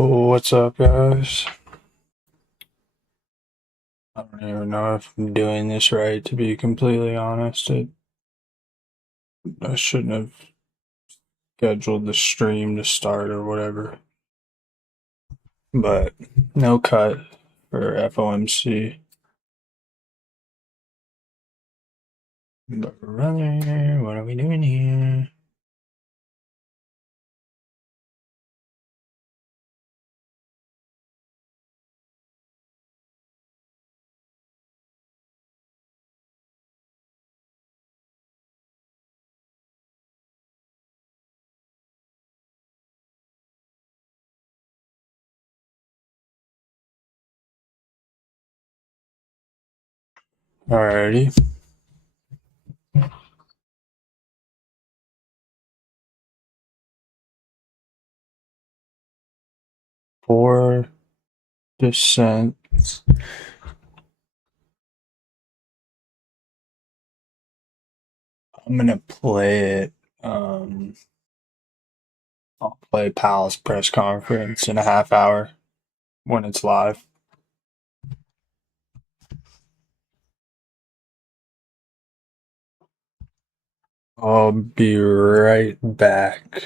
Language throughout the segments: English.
What's up, guys? I don't even know if I'm doing this right, to be completely honest. I shouldn't have scheduled the stream to start or whatever. But no cut for FOMC. But brother, what are we doing here? Alrighty. Four descents. I'm gonna play it. I'll play Powell's press conference in a half hour when it's live. I'll be right back.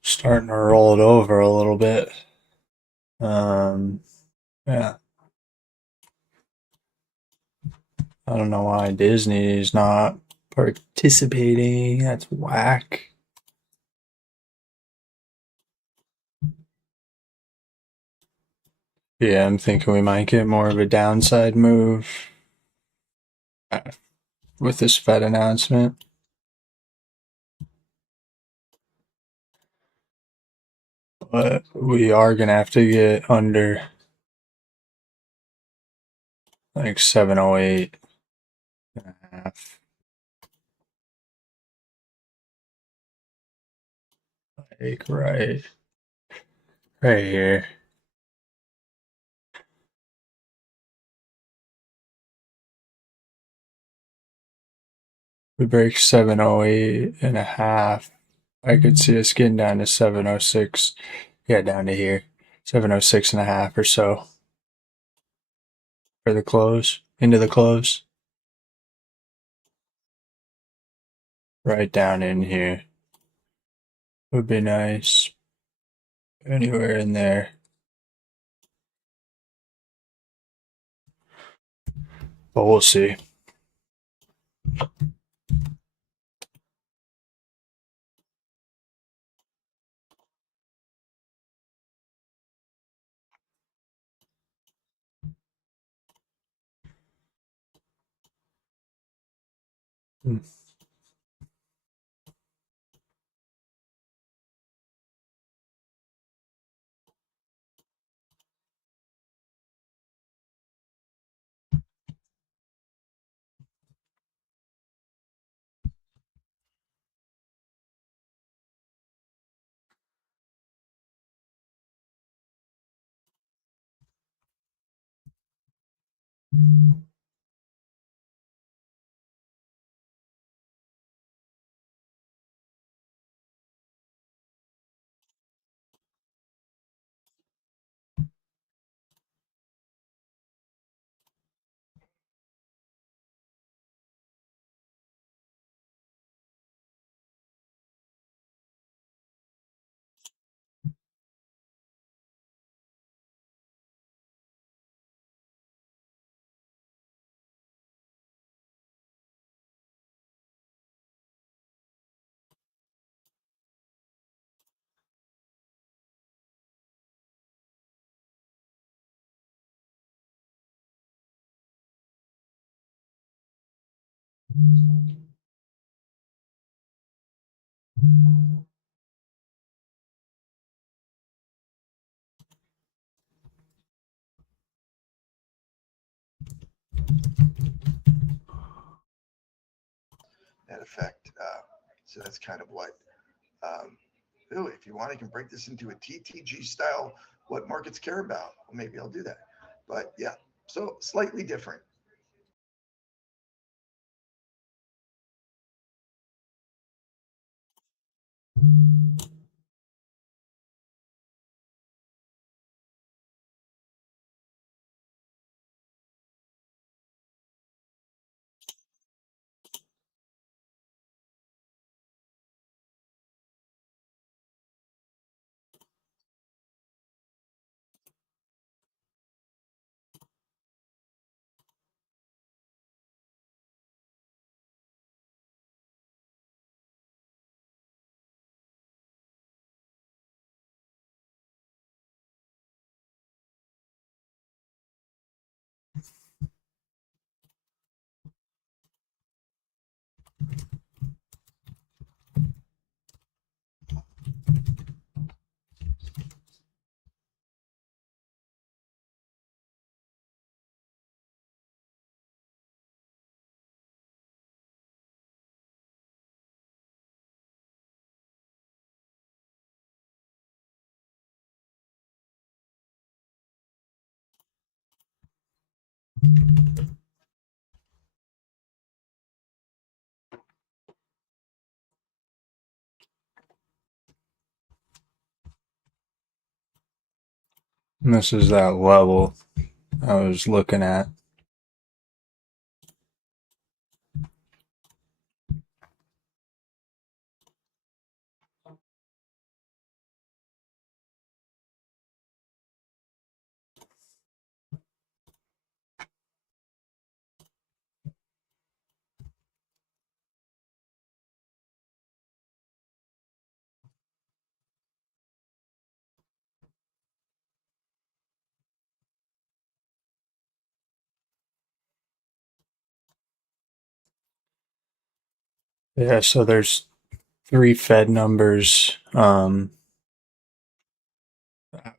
Starting to roll it over a little bit. Yeah. I don't know why Disney's not participating. That's whack. Yeah, I'm thinking we might get more of a downside move with this Fed announcement. But we are going to have to get under like 708 and a half. Like right here. We break 708 and a half. I could see us getting down to 706. Yeah, down to here. 706 and a half or so for the close. Into the close. Right down in here. Would be nice. Anywhere in there. But we'll see. Hmm. That effect. So that's kind of what. Um, Ooh, if you want, I can break this into a TTG style. What markets care about? Well, maybe I'll do that. But yeah, so slightly different. And this is that level I was looking at. Yeah, so there's three Fed numbers.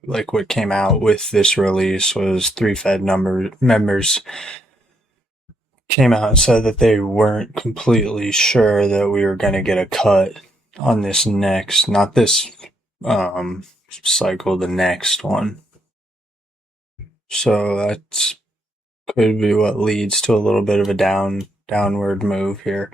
Like what came out with this release was three Fed number members came out and said that they weren't completely sure that we were going to get a cut on this next, not this um, cycle, the next one. So that's could be what leads to a little bit of a downward move here.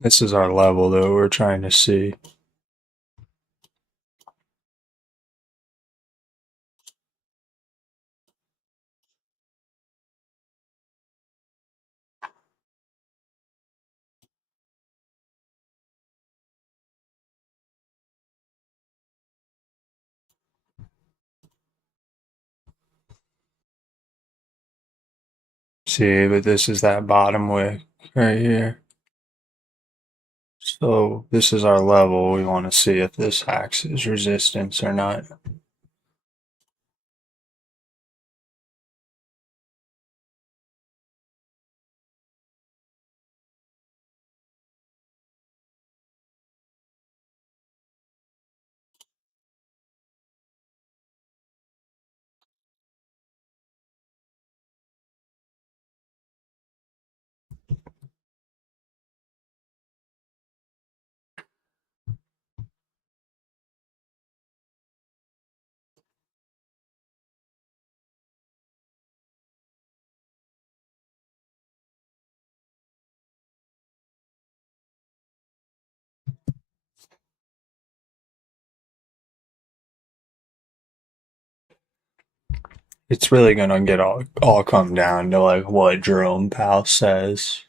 This is our level that we're trying to see. see, but this is that bottom wick right here. So this is our level. We want to see if this acts as resistance or not. It's really gonna get all come down to like what Jerome Powell says.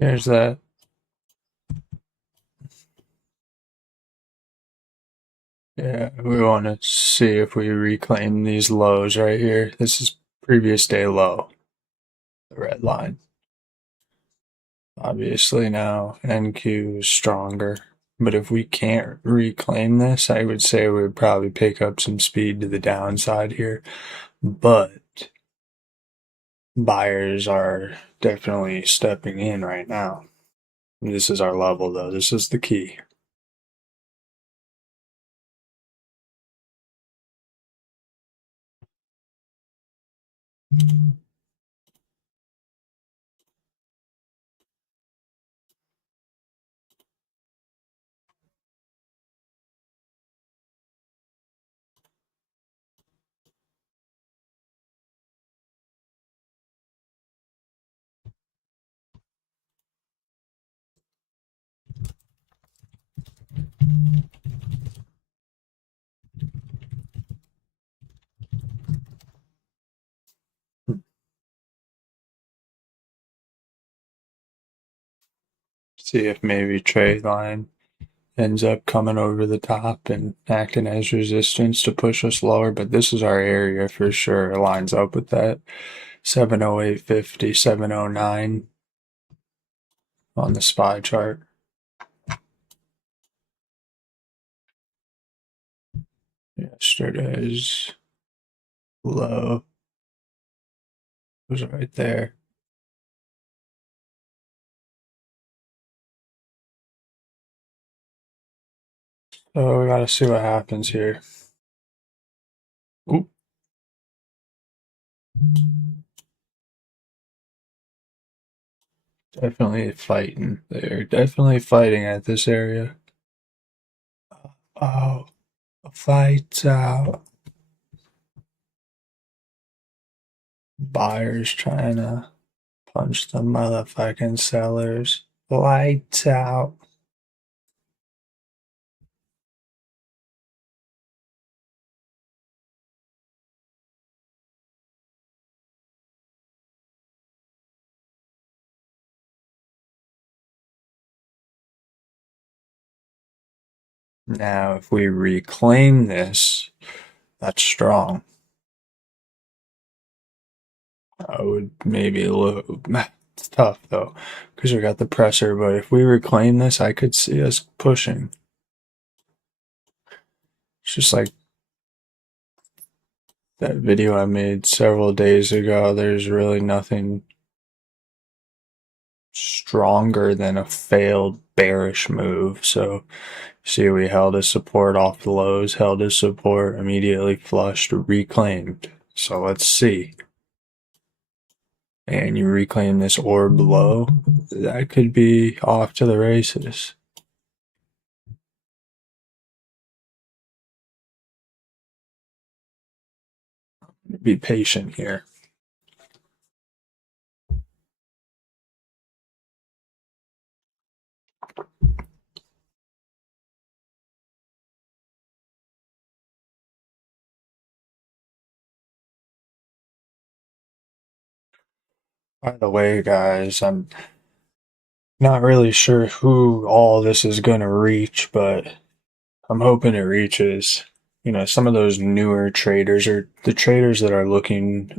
There's that. Yeah, we want to see if we reclaim these lows right here. This is previous day low, the red line. Obviously now NQ is stronger, but if we can't reclaim this, I would say we would probably pick up some speed to the downside here. But buyers are definitely stepping in right now. This is our level though. This is the key. See if maybe trade line ends up coming over the top and acting as resistance to push us lower, but this is our area for sure. It lines up with that 708.50, 709 on the SPY chart. Yesterday's low was right there. So we gotta see what happens here. Oop. Definitely fighting. They're definitely fighting at this area. Oh, fight out. Buyers trying to punch the motherfucking sellers. Lights out. Now, if we reclaim this, that's strong. I would maybe look. It's tough though, because we got the pressure. But if we reclaim this, I could see us pushing. It's just like that video I made several days ago. There's really nothing stronger than a failed bearish move. So, see, we held a support off the lows, held a support, immediately flushed, reclaimed. So let's see. And you reclaim this orb low, that could be off to the races. Be patient here. By the way, guys, I'm not really sure who all this is going to reach, but I'm hoping it reaches, some of those newer traders or the traders that are looking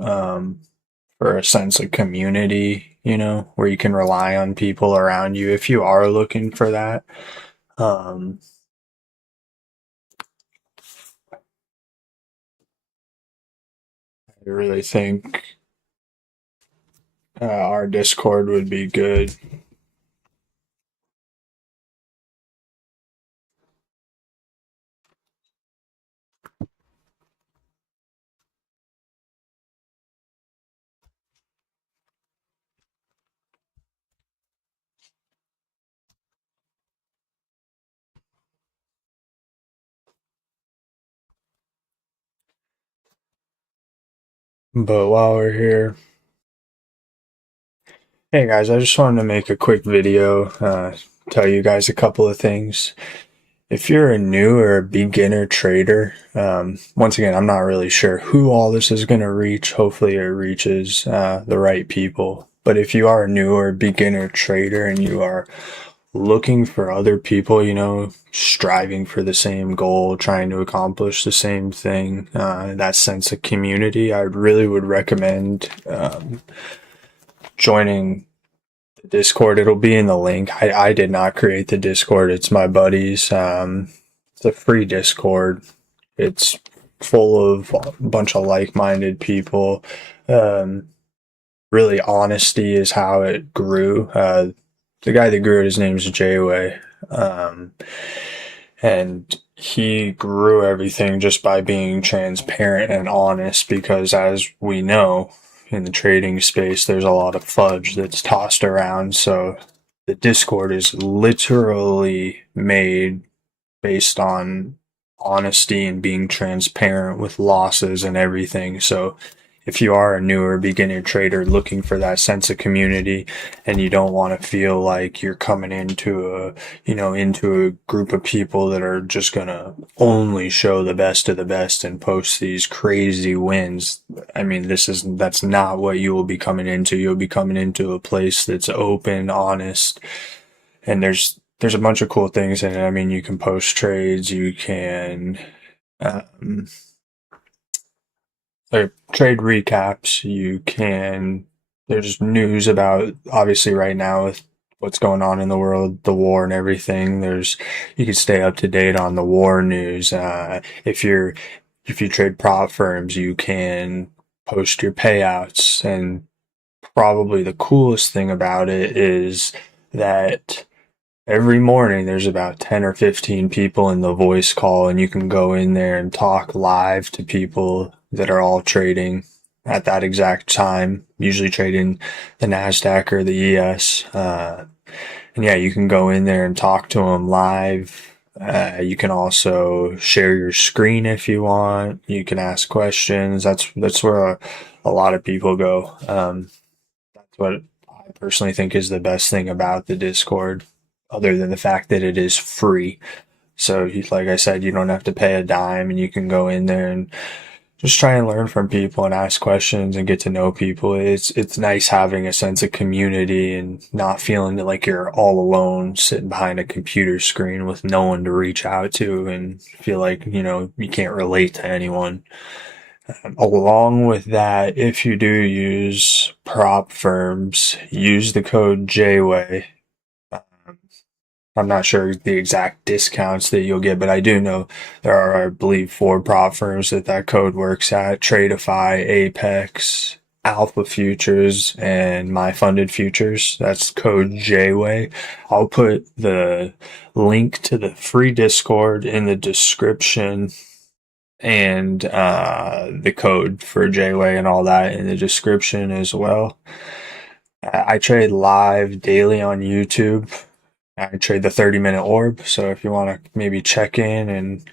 for a sense of community, where you can rely on people around you. If you are looking for that, I really think our Discord would be good. But while we're here, hey guys, I just wanted to make a quick video, tell you guys a couple of things. If you're a new or a beginner trader, once again, I'm not really sure who all this is going to reach. Hopefully it reaches the right people. But if you are a new or beginner trader and you are looking for other people, striving for the same goal, trying to accomplish the same thing, that sense of community, I really would recommend joining the Discord. It'll be in the link. I did not create the Discord. It's my buddies. It's a free Discord. It's full of a bunch of like-minded people. Really, honesty is how it grew. The guy that grew it, his name's Jayway. And he grew everything just by being transparent and honest, because as we know, in the trading space, there's a lot of fudge that's tossed around. So the Discord is literally made based on honesty and being transparent with losses and everything. So if you are a newer beginner trader looking for that sense of community and you don't want to feel like you're coming into a group of people that are just going to only show the best of the best and post these crazy wins. I mean, that's not what you will be coming into. You'll be coming into a place that's open, honest, and there's a bunch of cool things in it. I mean, you can post trades, you can, trade recaps. There's news about, obviously right now with what's going on in the world, the war and everything. You can stay up to date on the war news. If you trade prop firms, you can post your payouts. And probably the coolest thing about it is that every morning there's about 10 or 15 people in the voice call, and you can go in there and talk live to people that are all trading at that exact time, usually trading the NASDAQ or the ES. And yeah, you can go in there and talk to them live. You can also share your screen if you want. You can ask questions. That's where a lot of people go. That's what I personally think is the best thing about the Discord, other than the fact that it is free. So, like I said, you don't have to pay a dime, and you can go in there and just try and learn from people and ask questions and get to know people. It's nice having a sense of community and not feeling like you're all alone sitting behind a computer screen with no one to reach out to and feel like, you can't relate to anyone. Along with that, if you do use prop firms, use the code JWAY. I'm not sure the exact discounts that you'll get, but I do know there are, I believe, four prop firms that code works at: Tradeify, Apex, Alpha Futures, and My Funded Futures. That's code JWAY. I'll put the link to the free Discord in the description and the code for JWAY and all that in the description as well. I trade live daily on YouTube. I trade the 30-minute orb, so if you want to maybe check in and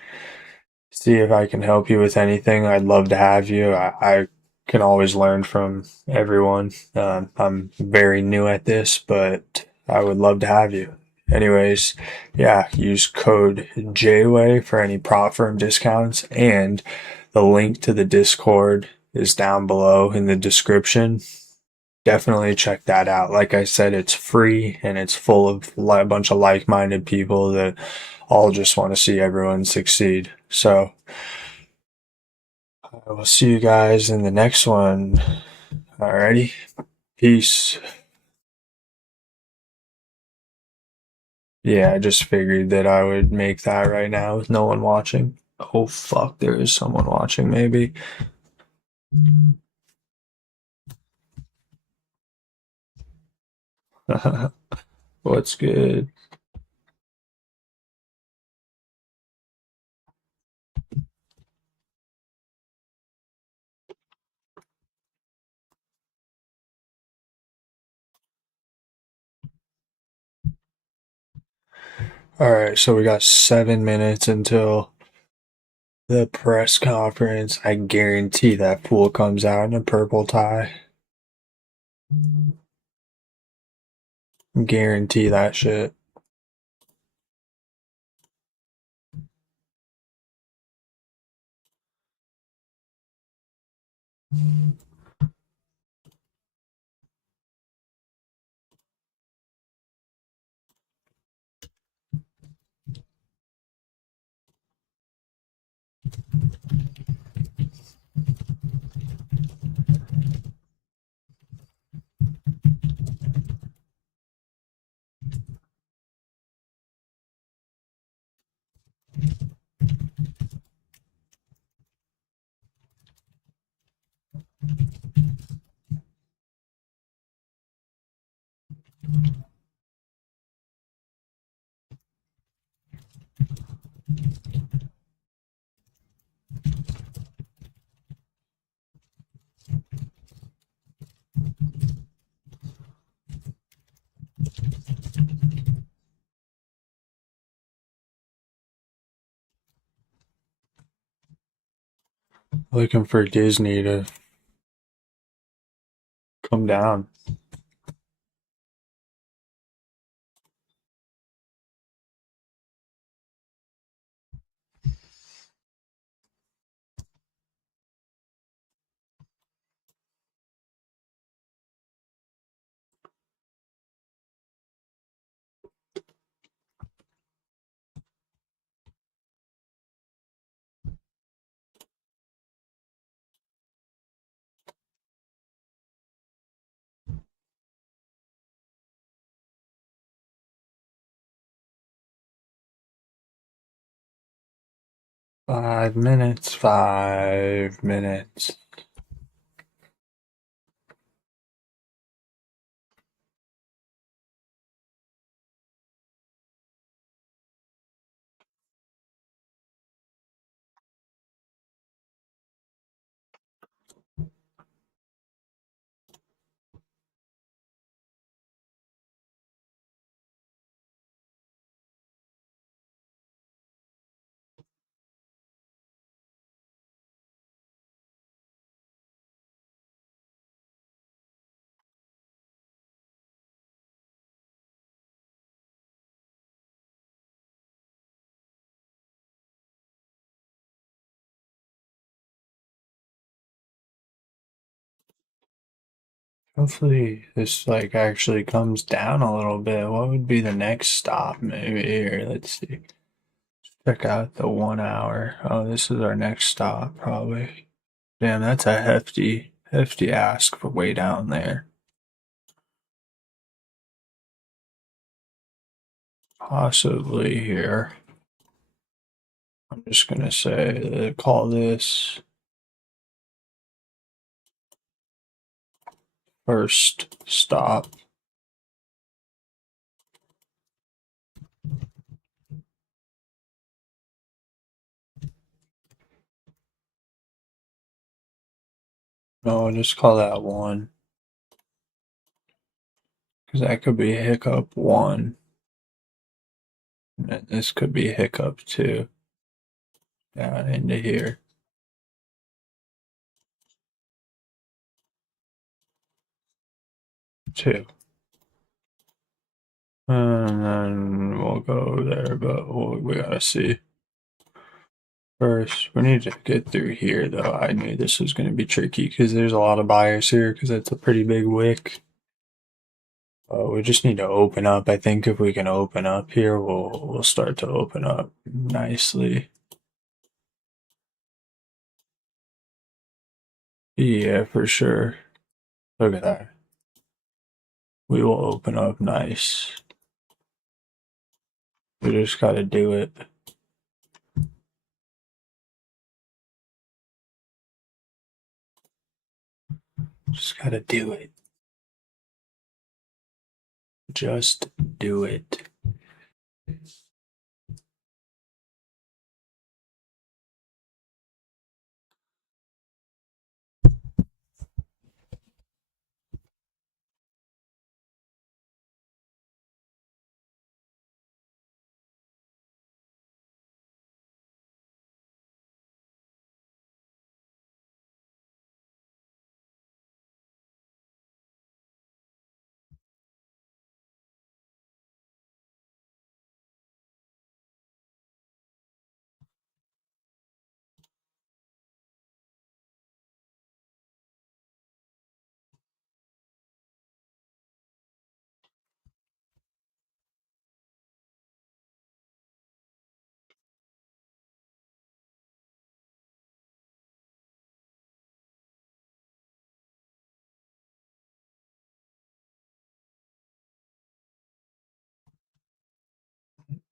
see if I can help you with anything, I'd love to have you. I can always learn from everyone. I'm very new at this, but I would love to have you. Anyways, yeah, use code JWAY for any prop firm discounts, and the link to the Discord is down below in the description. Definitely check that out. Like I said, it's free and it's full of a bunch of like-minded people that all just want to see everyone succeed. So I will see you guys in the next one. Alrighty. Peace. Yeah, I just figured that I would make that right now with no one watching. Oh fuck, there is someone watching maybe. What's good? Alright, so we got 7 minutes until the press conference. I guarantee that fool comes out in a purple tie. Guarantee that shit. Looking for Disney to come down. Five minutes, 5 minutes. Hopefully this like actually comes down a little bit. What would be the next stop maybe here? Let's see. Check out the 1 hour. Oh, this is our next stop probably. Damn, that's a hefty ask for way down there. Possibly here. I'm just gonna say call this first stop. No, just call that one. Because that could be hiccup one. And this could be hiccup two. Down into here. Two. And then we'll go there, but we gotta see. First, we need to get through here, though. I knew this was going to be tricky because there's a lot of buyers here because it's a pretty big wick. We just need to open up. I think if we can open up here, we'll start to open up nicely. Yeah, for sure. Look at that. We will open up nice. We just gotta do it. Just gotta do it. Just do it.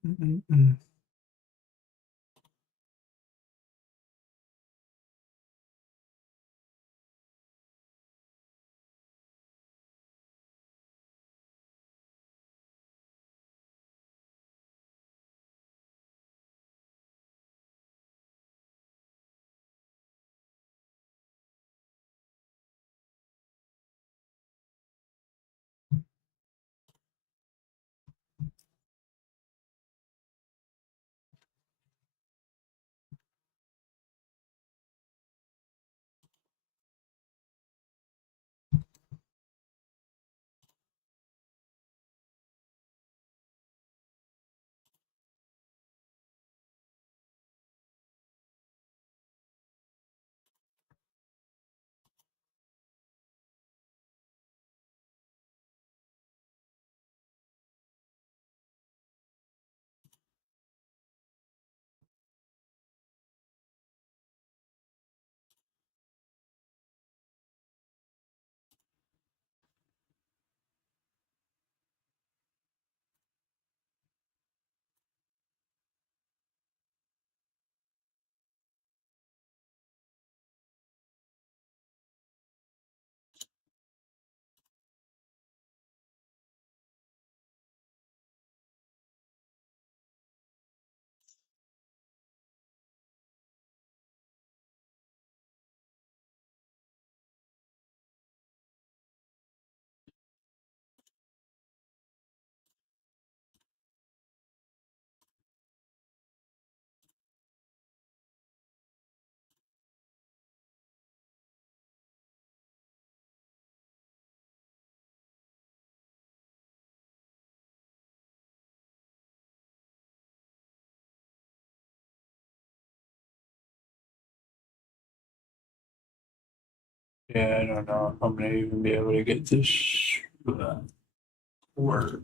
Mm-mm-mm. Yeah, I don't know if I'm gonna even be able to get this work.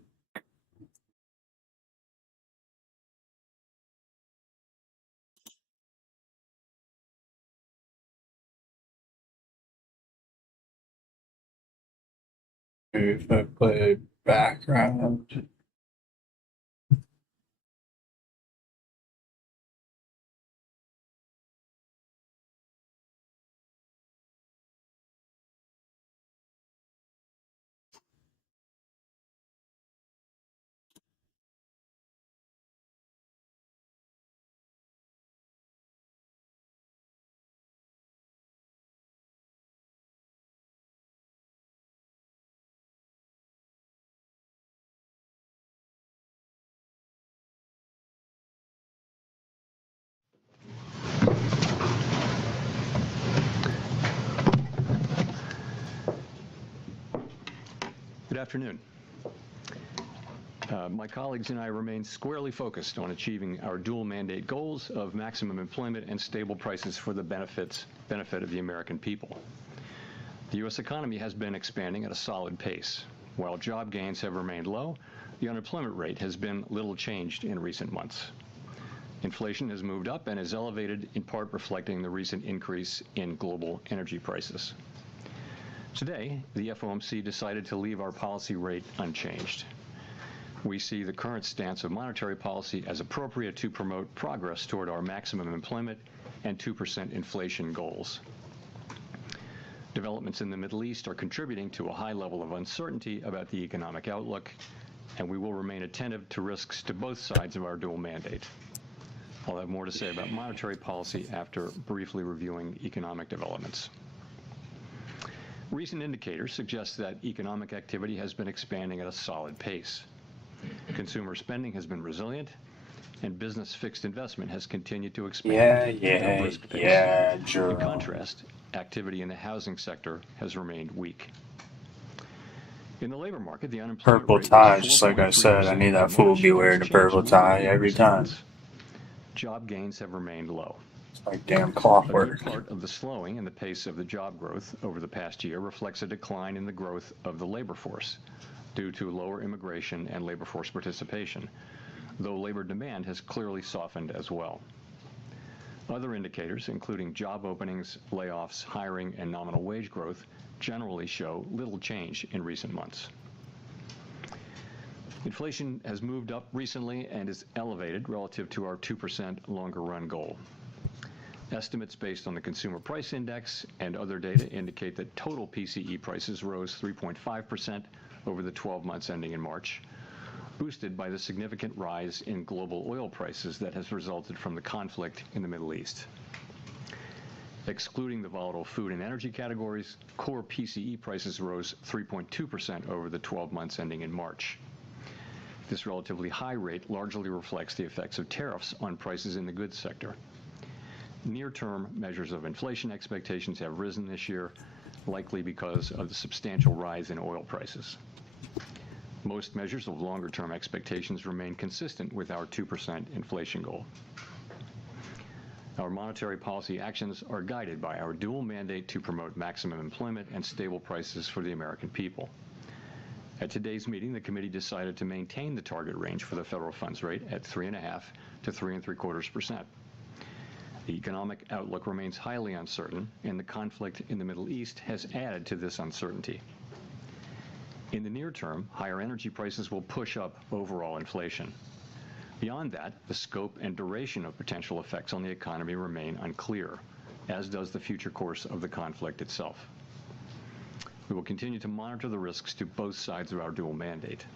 Maybe if I play background. Good afternoon. My colleagues and I remain squarely focused on achieving our dual mandate goals of maximum employment and stable prices for the benefit of the American people. The U.S. economy has been expanding at a solid pace. While job gains have remained low, the unemployment rate has been little changed in recent months. Inflation has moved up and is elevated, in part reflecting the recent increase in global energy prices. Today, the FOMC decided to leave our policy rate unchanged. We see the current stance of monetary policy as appropriate to promote progress toward our maximum employment and 2% inflation goals. Developments in the Middle East are contributing to a high level of uncertainty about the economic outlook, and we will remain attentive to risks to both sides of our dual mandate. I'll have more to say about monetary policy after briefly reviewing economic developments. Recent indicators suggest that economic activity has been expanding at a solid pace. Consumer spending has been resilient, and business fixed investment has continued to expand at a brisk pace. In Jerome. contrast, activity in the housing sector has remained weak. In the labor market, the unemployment Purple rate tie, was just like I said, I 4.3% need in that fool March, be and wearing has a purple changed little tie in every recent time. months. Job gains have remained low. It's like damn A clockwork. good part of the slowing in the pace of the job growth over the past year reflects a decline in the growth of the labor force due to lower immigration and labor force participation, though labor demand has clearly softened as well. Other indicators, including job openings, layoffs, hiring, and nominal wage growth, generally show little change in recent months. Inflation has moved up recently and is elevated relative to our 2% longer-run goal. Estimates based on the Consumer Price Index and other data indicate that total PCE prices rose 3.5% over the 12 months ending in March, boosted by the significant rise in global oil prices that has resulted from the conflict in the Middle East. Excluding the volatile food and energy categories, core PCE prices rose 3.2% over the 12 months ending in March. This relatively high rate largely reflects the effects of tariffs on prices in the goods sector. Near-term measures of inflation expectations have risen this year, likely because of the substantial rise in oil prices. Most measures of longer-term expectations remain consistent with our 2% inflation goal. Our monetary policy actions are guided by our dual mandate to promote maximum employment and stable prices for the American people. At today's meeting, the committee decided to maintain the target range for the federal funds rate at 3.5 to 3.75%. The economic outlook remains highly uncertain, and the conflict in the Middle East has added to this uncertainty. In the near term, higher energy prices will push up overall inflation. Beyond that, the scope and duration of potential effects on the economy remain unclear, as does the future course of the conflict itself. We will continue to monitor the risks to both sides of our dual mandate.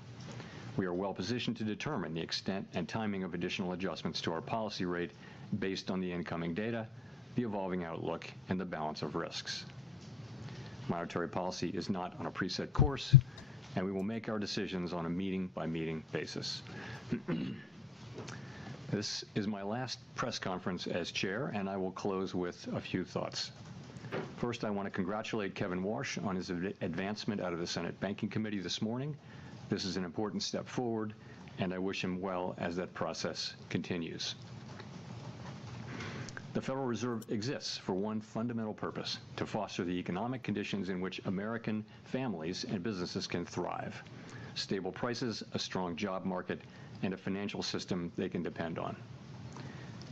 We are well positioned to determine the extent and timing of additional adjustments to our policy rate based on the incoming data, the evolving outlook, and the balance of risks. Monetary policy is not on a preset course, and we will make our decisions on a meeting-by-meeting basis. This is my last press conference as chair, and I will close with a few thoughts. First, I want to congratulate Kevin Warsh on his advancement out of the Senate Banking Committee this morning. This is an important step forward, and I wish him well as that process continues. The The Federal Reserve exists for one fundamental purpose: to foster the economic conditions in which American families and businesses can thrive. Stable prices, a strong job market, and a financial system they can depend on.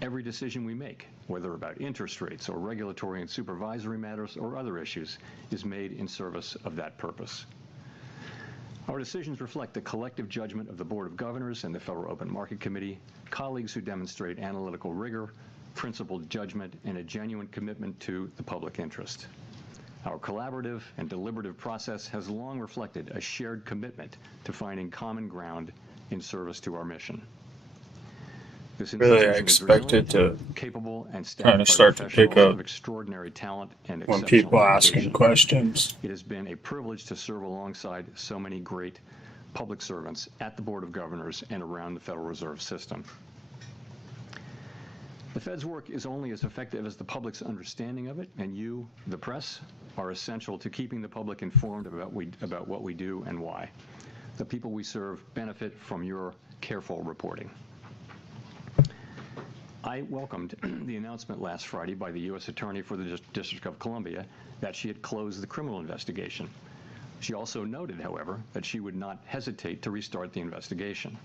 Every decision we make, whether about interest rates or regulatory and supervisory matters or other issues, is made in service of that purpose. Our decisions reflect the collective judgment of the Board of Governors and the Federal Open Market Committee, colleagues who demonstrate analytical rigor, principled judgment, and a genuine commitment to the public interest. Our collaborative and deliberative process has long reflected a shared commitment to finding common ground in service to our mission. This Really, I institution is expected resilient, to capable, and kind staffed of by start to pick professionals up of extraordinary talent and when exceptional people asking dedication. questions. It has been a privilege to serve alongside so many great public servants at the Board of Governors and around the Federal Reserve System. The Fed's work is only as effective as the public's understanding of it, and you, the press, are essential to keeping the public informed about what we do and why. The people we serve benefit from your careful reporting. I welcomed the announcement last Friday by the U.S. Attorney for the District of Columbia that she had closed the criminal investigation. She also noted, however, that she would not hesitate to restart the investigation.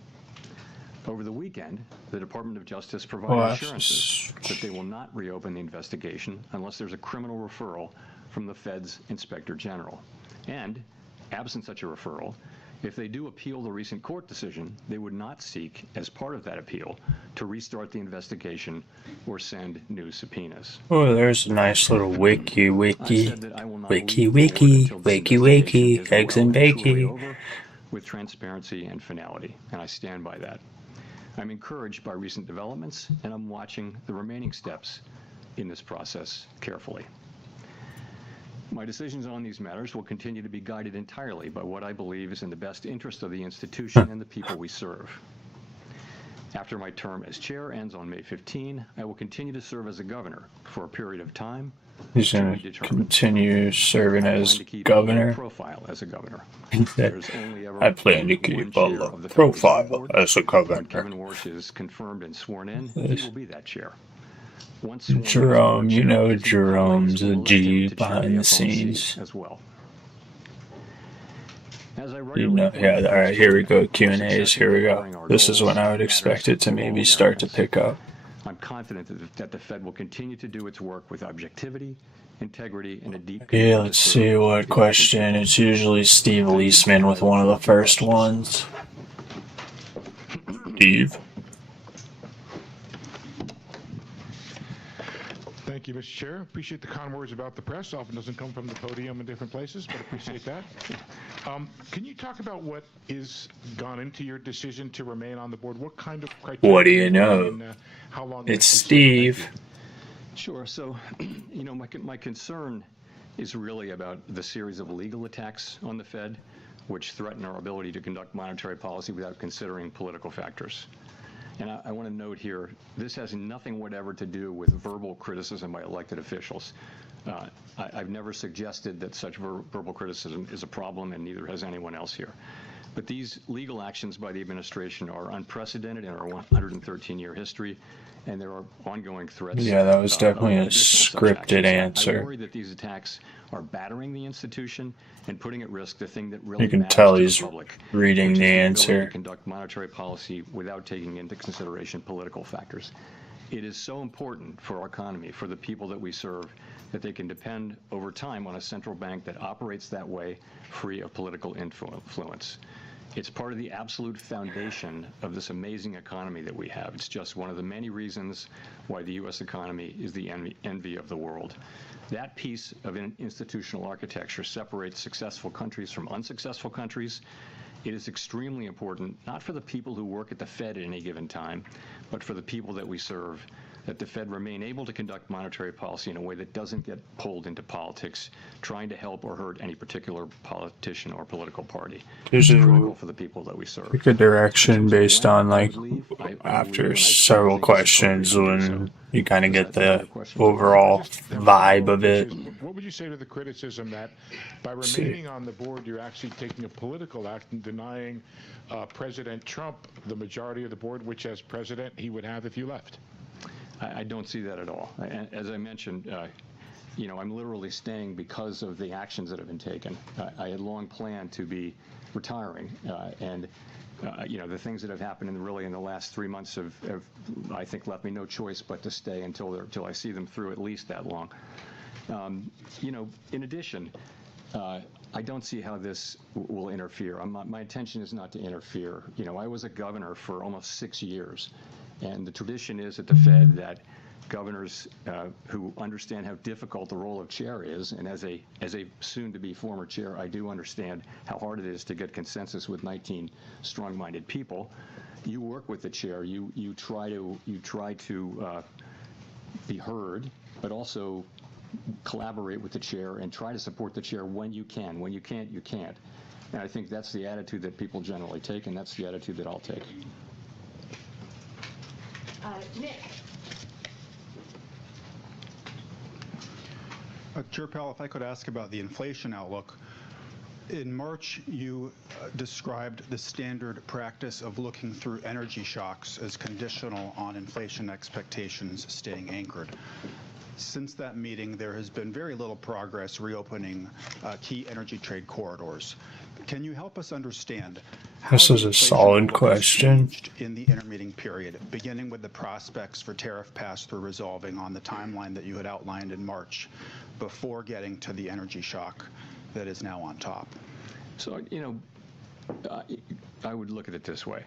Over the weekend, the Department of Justice provided assurances that they will not reopen the investigation unless there's a criminal referral from the Fed's Inspector General. And, absent such a referral, if they do appeal the recent court decision, they would not seek, as part of that appeal, to restart the investigation or send new subpoenas. Oh, there's a nice little wiki, I said that I will not leave forward until this investigation is eggs well and and truly bakey. over, with transparency and finality, and I stand by that. I'm encouraged by recent developments, and I'm watching the remaining steps in this process carefully. My decisions on these matters will continue to be guided entirely by what I believe is in the best interest of the institution and the people we serve. After my term as chair ends on May 15, I will continue to serve as a governor for a period of time. He's going to continue serving as governor. Profile as a governor. I plan to keep a low profile as a When governor. Kevin Warsh is confirmed and sworn in, he will be that chair. Once sworn in as Jerome, board you chair, know his new Jerome's colleagues will a elect him G to chair behind the FOMC scenes. as well. As I You regularly know, point yeah, out, alright, here we go, Q&As, success in here we go. delivering our This is goals when I would matters expect it to to all maybe start to Americans. pick up. I'm confident that the Fed will continue to do its work with objectivity, integrity, and a deep Yeah, commitment to let's serve see the what American question. people. It's usually Steve Leisman with one of the first ones. Steve. Thank you, Mr. Chair. Appreciate the kind words about the press. Often doesn't come from the podium in different places, but appreciate that. Can you talk about what is gone into your decision to remain on the board? What kind of criteria? What do you know? And, how long? It's might you stay? Thank Steve. you. Sure. So, my concern is really about the series of legal attacks on the Fed, which threaten our ability to conduct monetary policy without considering political factors. And I want to note here, this has nothing whatever to do with verbal criticism by elected officials. I've never suggested that such verbal criticism is a problem, and neither has anyone else here. But these legal actions by the administration are unprecedented in our 113-year history, and there are ongoing threats. Yeah, that was definitely a additional such scripted actions. I answer. worry that these attacks are battering the institution and putting at risk the thing that really You can matters tell to he's the public, reading which is the ability answer. to conduct monetary policy without taking into consideration political factors. It is so important for our economy, for the people that we serve, that they can depend over time on a central bank that operates that way, free of political influence. It's part of the absolute foundation of this amazing economy that we have. It's just one of the many reasons why the U.S. economy is the envy of the world. That piece of institutional architecture separates successful countries from unsuccessful countries. It is extremely important, not for the people who work at the Fed at any given time, but for the people that we serve, that the Fed remain able to conduct monetary policy in a way that doesn't get pulled into politics, trying to help or hurt any particular politician or political party. There's It's a critical for the people that we serve. pick a direction based on like I will after leave when I several think it's appropriate questions to do when you kind of Does get that answer the your question? overall Just have a vibe follow-up, of which it. is, what would you say to the criticism that by See. remaining on the board, you're actually taking a political act and denying President Trump the majority of the board, which as president he would have if you left? I don't see that at all. As I mentioned, I'm literally staying because of the actions that have been taken. I had long planned to be retiring, and the things that have happened in the last 3 months have I think left me no choice but to stay until I see them through at least that long. In addition, I don't see how this will interfere. My intention is not to interfere. I was a governor for almost 6 years, and the tradition is at the Fed that governors who understand how difficult the role of chair is, and as a soon-to-be former chair, I do understand how hard it is to get consensus with 19 strong-minded people. You work with the chair. You try to be heard, but also collaborate with the chair and try to support the chair when you can. When you can't, you can't. And I think that's the attitude that people generally take, and that's the attitude that I'll take. Nick. Chair Powell, if I could ask about the inflation outlook. In March, you described the standard practice of looking through energy shocks as conditional on inflation expectations staying anchored. Since that meeting, there has been very little progress reopening key energy trade corridors. Can you help us understand how This is a solid question. in the intermeeting period, beginning with the prospects for tariff pass-through resolving on the timeline that you had outlined in March, before getting to the energy shock that is now on top? So, I would look at it this way.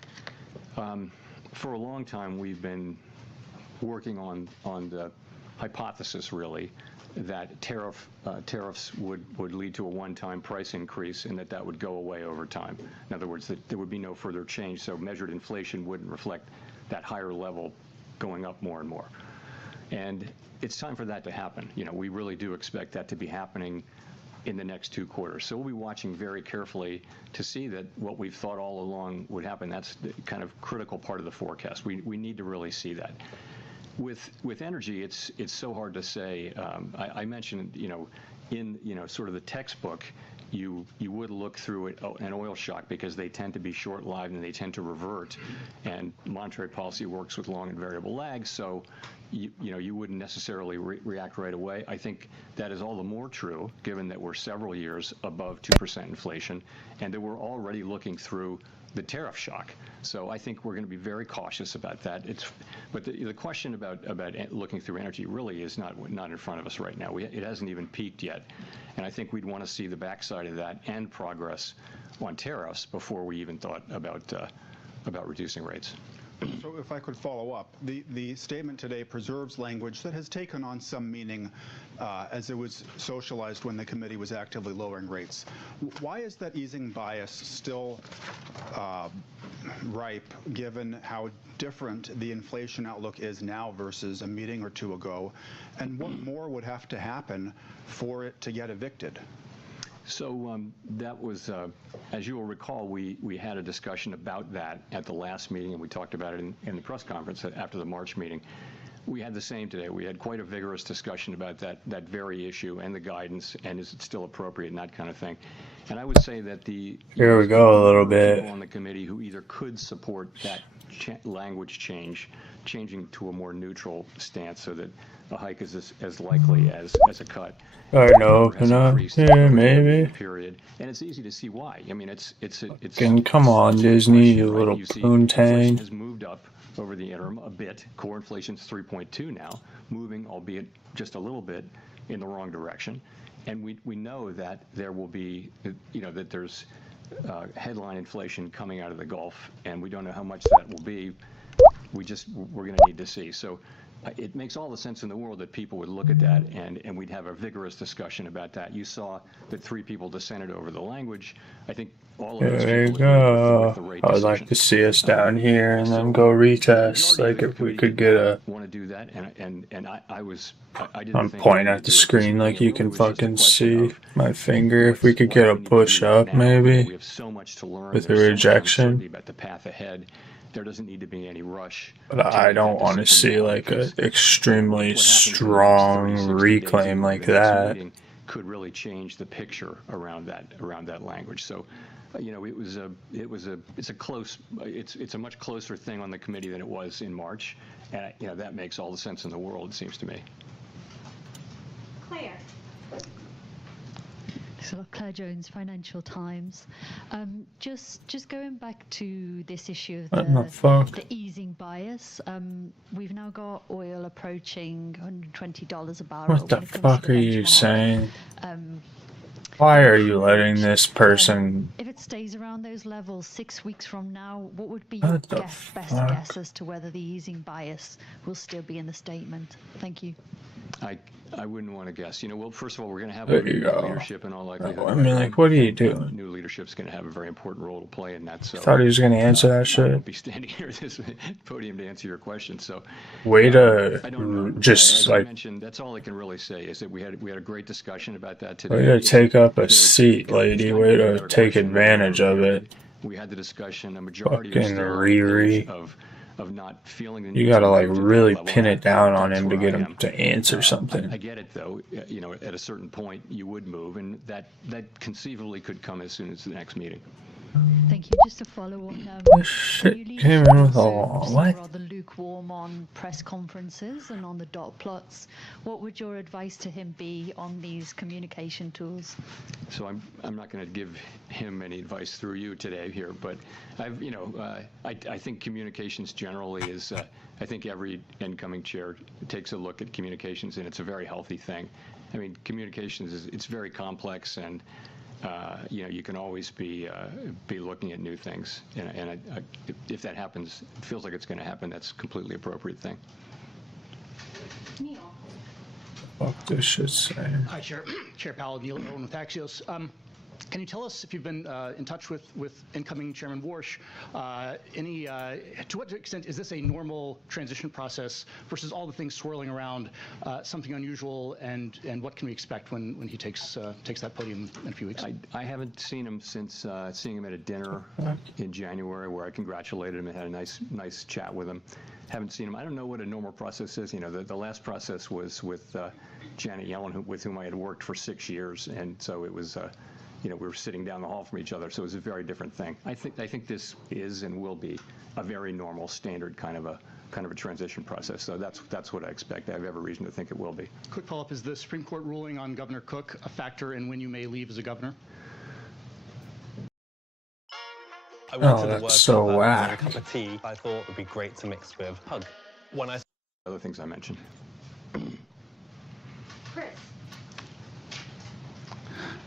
For a long time, we've been working on the hypothesis, really, that tariffs would lead to a one-time price increase and that would go away over time. In other words, that there would be no further change, so measured inflation wouldn't reflect that higher level going up more and more. And it's time for that to happen. We really do expect that to be happening in the next 2 quarters. So we'll be watching very carefully to see that what we've thought all along would happen. That's the kind of critical part of the forecast. We need to really see that. With energy, it's so hard to say. I mentioned, in sort of the textbook, you would look through an oil shock because they tend to be short-lived and they tend to revert, and monetary policy works with long and variable lags, so you wouldn't necessarily react right away. I think that is all the more true given that we're several years above 2% inflation and that we're already looking through the tariff shock. So I think we're going to be very cautious about that. But the question about looking through energy really is not in front of us right now. It hasn't even peaked yet, and I think we'd want to see the backside of that and progress on tariffs before we even thought about reducing rates. So if I could follow up, the statement today preserves language that has taken on some meaning as it was socialized when the committee was actively lowering rates. Why is that easing bias still ripe, given how different the inflation outlook is now versus a meeting or two ago? And what more would have to happen for it to get evicted? So that was, as you will recall, we had a discussion about that at the last meeting, and we talked about it in the press conference after the March meeting. We had the same today. We had quite a vigorous discussion about that very issue and the guidance, and is it still appropriate, and that kind of thing. And I would say that Here we go a little bit. People on the committee who either could support that language changing to a more neutral stance so that a hike is as likely as a cut. Or no, yeah, maybe. Period, and it's easy to see why. I mean, it's. Come on, Disney, you right? little You see poontang. inflation has moved up over the interim a bit. Core inflation's 3.2 now, moving, albeit just a little bit, in the wrong direction. And we know that there will be, that there's headline inflation coming out of the Gulf, and we don't know how much that will be. We're going to need to see. So it makes all the sense in the world that people would look at that and we'd have a vigorous discussion about that. You saw that 3 people dissented over the language. I think all of those There you people agree with the go. rate I would decision. like to see us down here and then go retest. Like if we could get a. Want to do that, and I didn't I'm think pointing we at would the do it screen like you It can was just a fucking question see of my finger. If we could get a what we need to push do up, now. maybe. We have so much to learn. With the There's so much rejection. uncertainty about the path ahead. There doesn't need to be any rush. But I don't want to see like a extremely strong reclaim like that. could really change the picture around that language. So, it's a much closer thing on the committee than it was in March, and that makes all the sense in the world, it seems to me. Claire. So Claire Jones, Financial Times. Just going back to this issue of the easing bias. We've now got oil approaching $120 a barrel. What the fuck are you saying? Why are you letting this person? If it stays around those levels 6 weeks from now, what would be your best guess as to whether the easing bias will still be in the statement? Thank you. I wouldn't want to guess. Well, first of all, we're going to have There new you go. leadership in all likelihood. I mean, like, what are you doing? New leadership's going to have a very important role to play in that. So, Thought he was going to answer that I shit. won't be standing here at this podium to answer your question. So, Way to I don't know. just As like I mentioned, that's all I can really say is that we had a great discussion about that way today. to take up a It's seat, not lady. even Way a to better take question. advantage of it. We had the discussion. A majority are Fucking still on the page Riri. of not feeling the You need gotta to like move to that really level. pin it down on That's him to where get I him am. to answer something. I get it, though. At a certain point, you would move, and that conceivably could come as soon as the next meeting. Thank you. Just to follow on, This shit came in with a what? rather lukewarm on press conferences and on the dot plots. What would your advice to him be on these communication tools? So I'm not going to give him any advice through you today here, but I think communications generally is. I think every incoming chair takes a look at communications, and it's a very healthy thing. I mean, communications it's very complex, and you can always be looking at new things, and if that happens, it feels like it's going to happen. That's a completely appropriate thing. Neil. Fuck this shit saying. Hi, Chair Powell, Neil Irwin with Axios. Can you tell us if you've been in touch with incoming Chairman Warsh? To what extent is this a normal transition process versus all the things swirling around, something unusual, and what can we expect when he takes that podium in a few weeks? I haven't seen him since seeing him at a dinner in January where I congratulated him and had a nice chat with him. Haven't seen him. I don't know what a normal process is. The last process was with Janet Yellen, with whom I had worked for 6 years, and so it was. We were sitting down the hall from each other, so it was a very different thing. I think this is and will be a very normal, standard kind of a transition process. So that's what I expect. I have every reason to think it will be. Quick follow-up: is the Supreme Court ruling on Governor Cook a factor in when you may leave as a governor? I wanted that's the word so with whack. a cup of tea. I thought would be great to mix with hug. When I Other things I mentioned. Chris.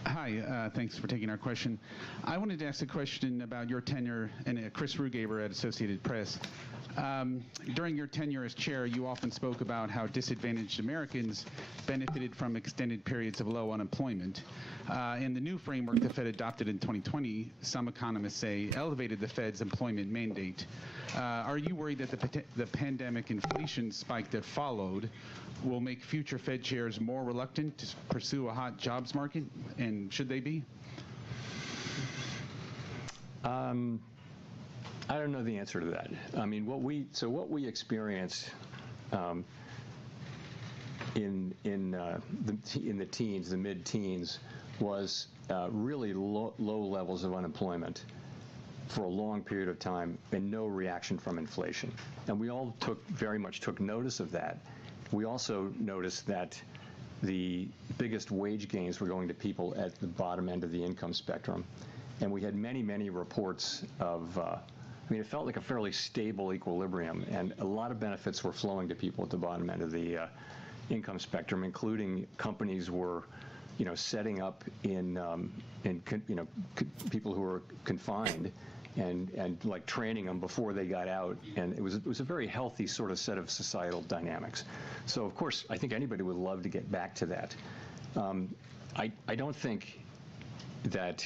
Hi, thanks for taking our question. I wanted to ask a question about your tenure, and Chris Rugaber at Associated Press. During your tenure as chair, you often spoke about how disadvantaged Americans benefited from extended periods of low unemployment. In the new framework the Fed adopted in 2020, some economists say elevated the Fed's employment mandate. Are you worried that the pandemic inflation spike that followed will make future Fed chairs more reluctant to pursue a hot jobs market, and should they be? I don't know the answer to that. I mean, what we experienced in the teens, the mid-teens, was really low levels of unemployment for a long period of time and no reaction from inflation. And we all very much took notice of that. We also noticed that the biggest wage gains were going to people at the bottom end of the income spectrum. And we had many reports of, it felt like a fairly stable equilibrium, and a lot of benefits were flowing to people at the bottom end of the income spectrum, including companies were, setting up in people who were confined and like training them before they got out, and it was a very healthy sort of set of societal dynamics. So of course, I think anybody would love to get back to that. I don't think that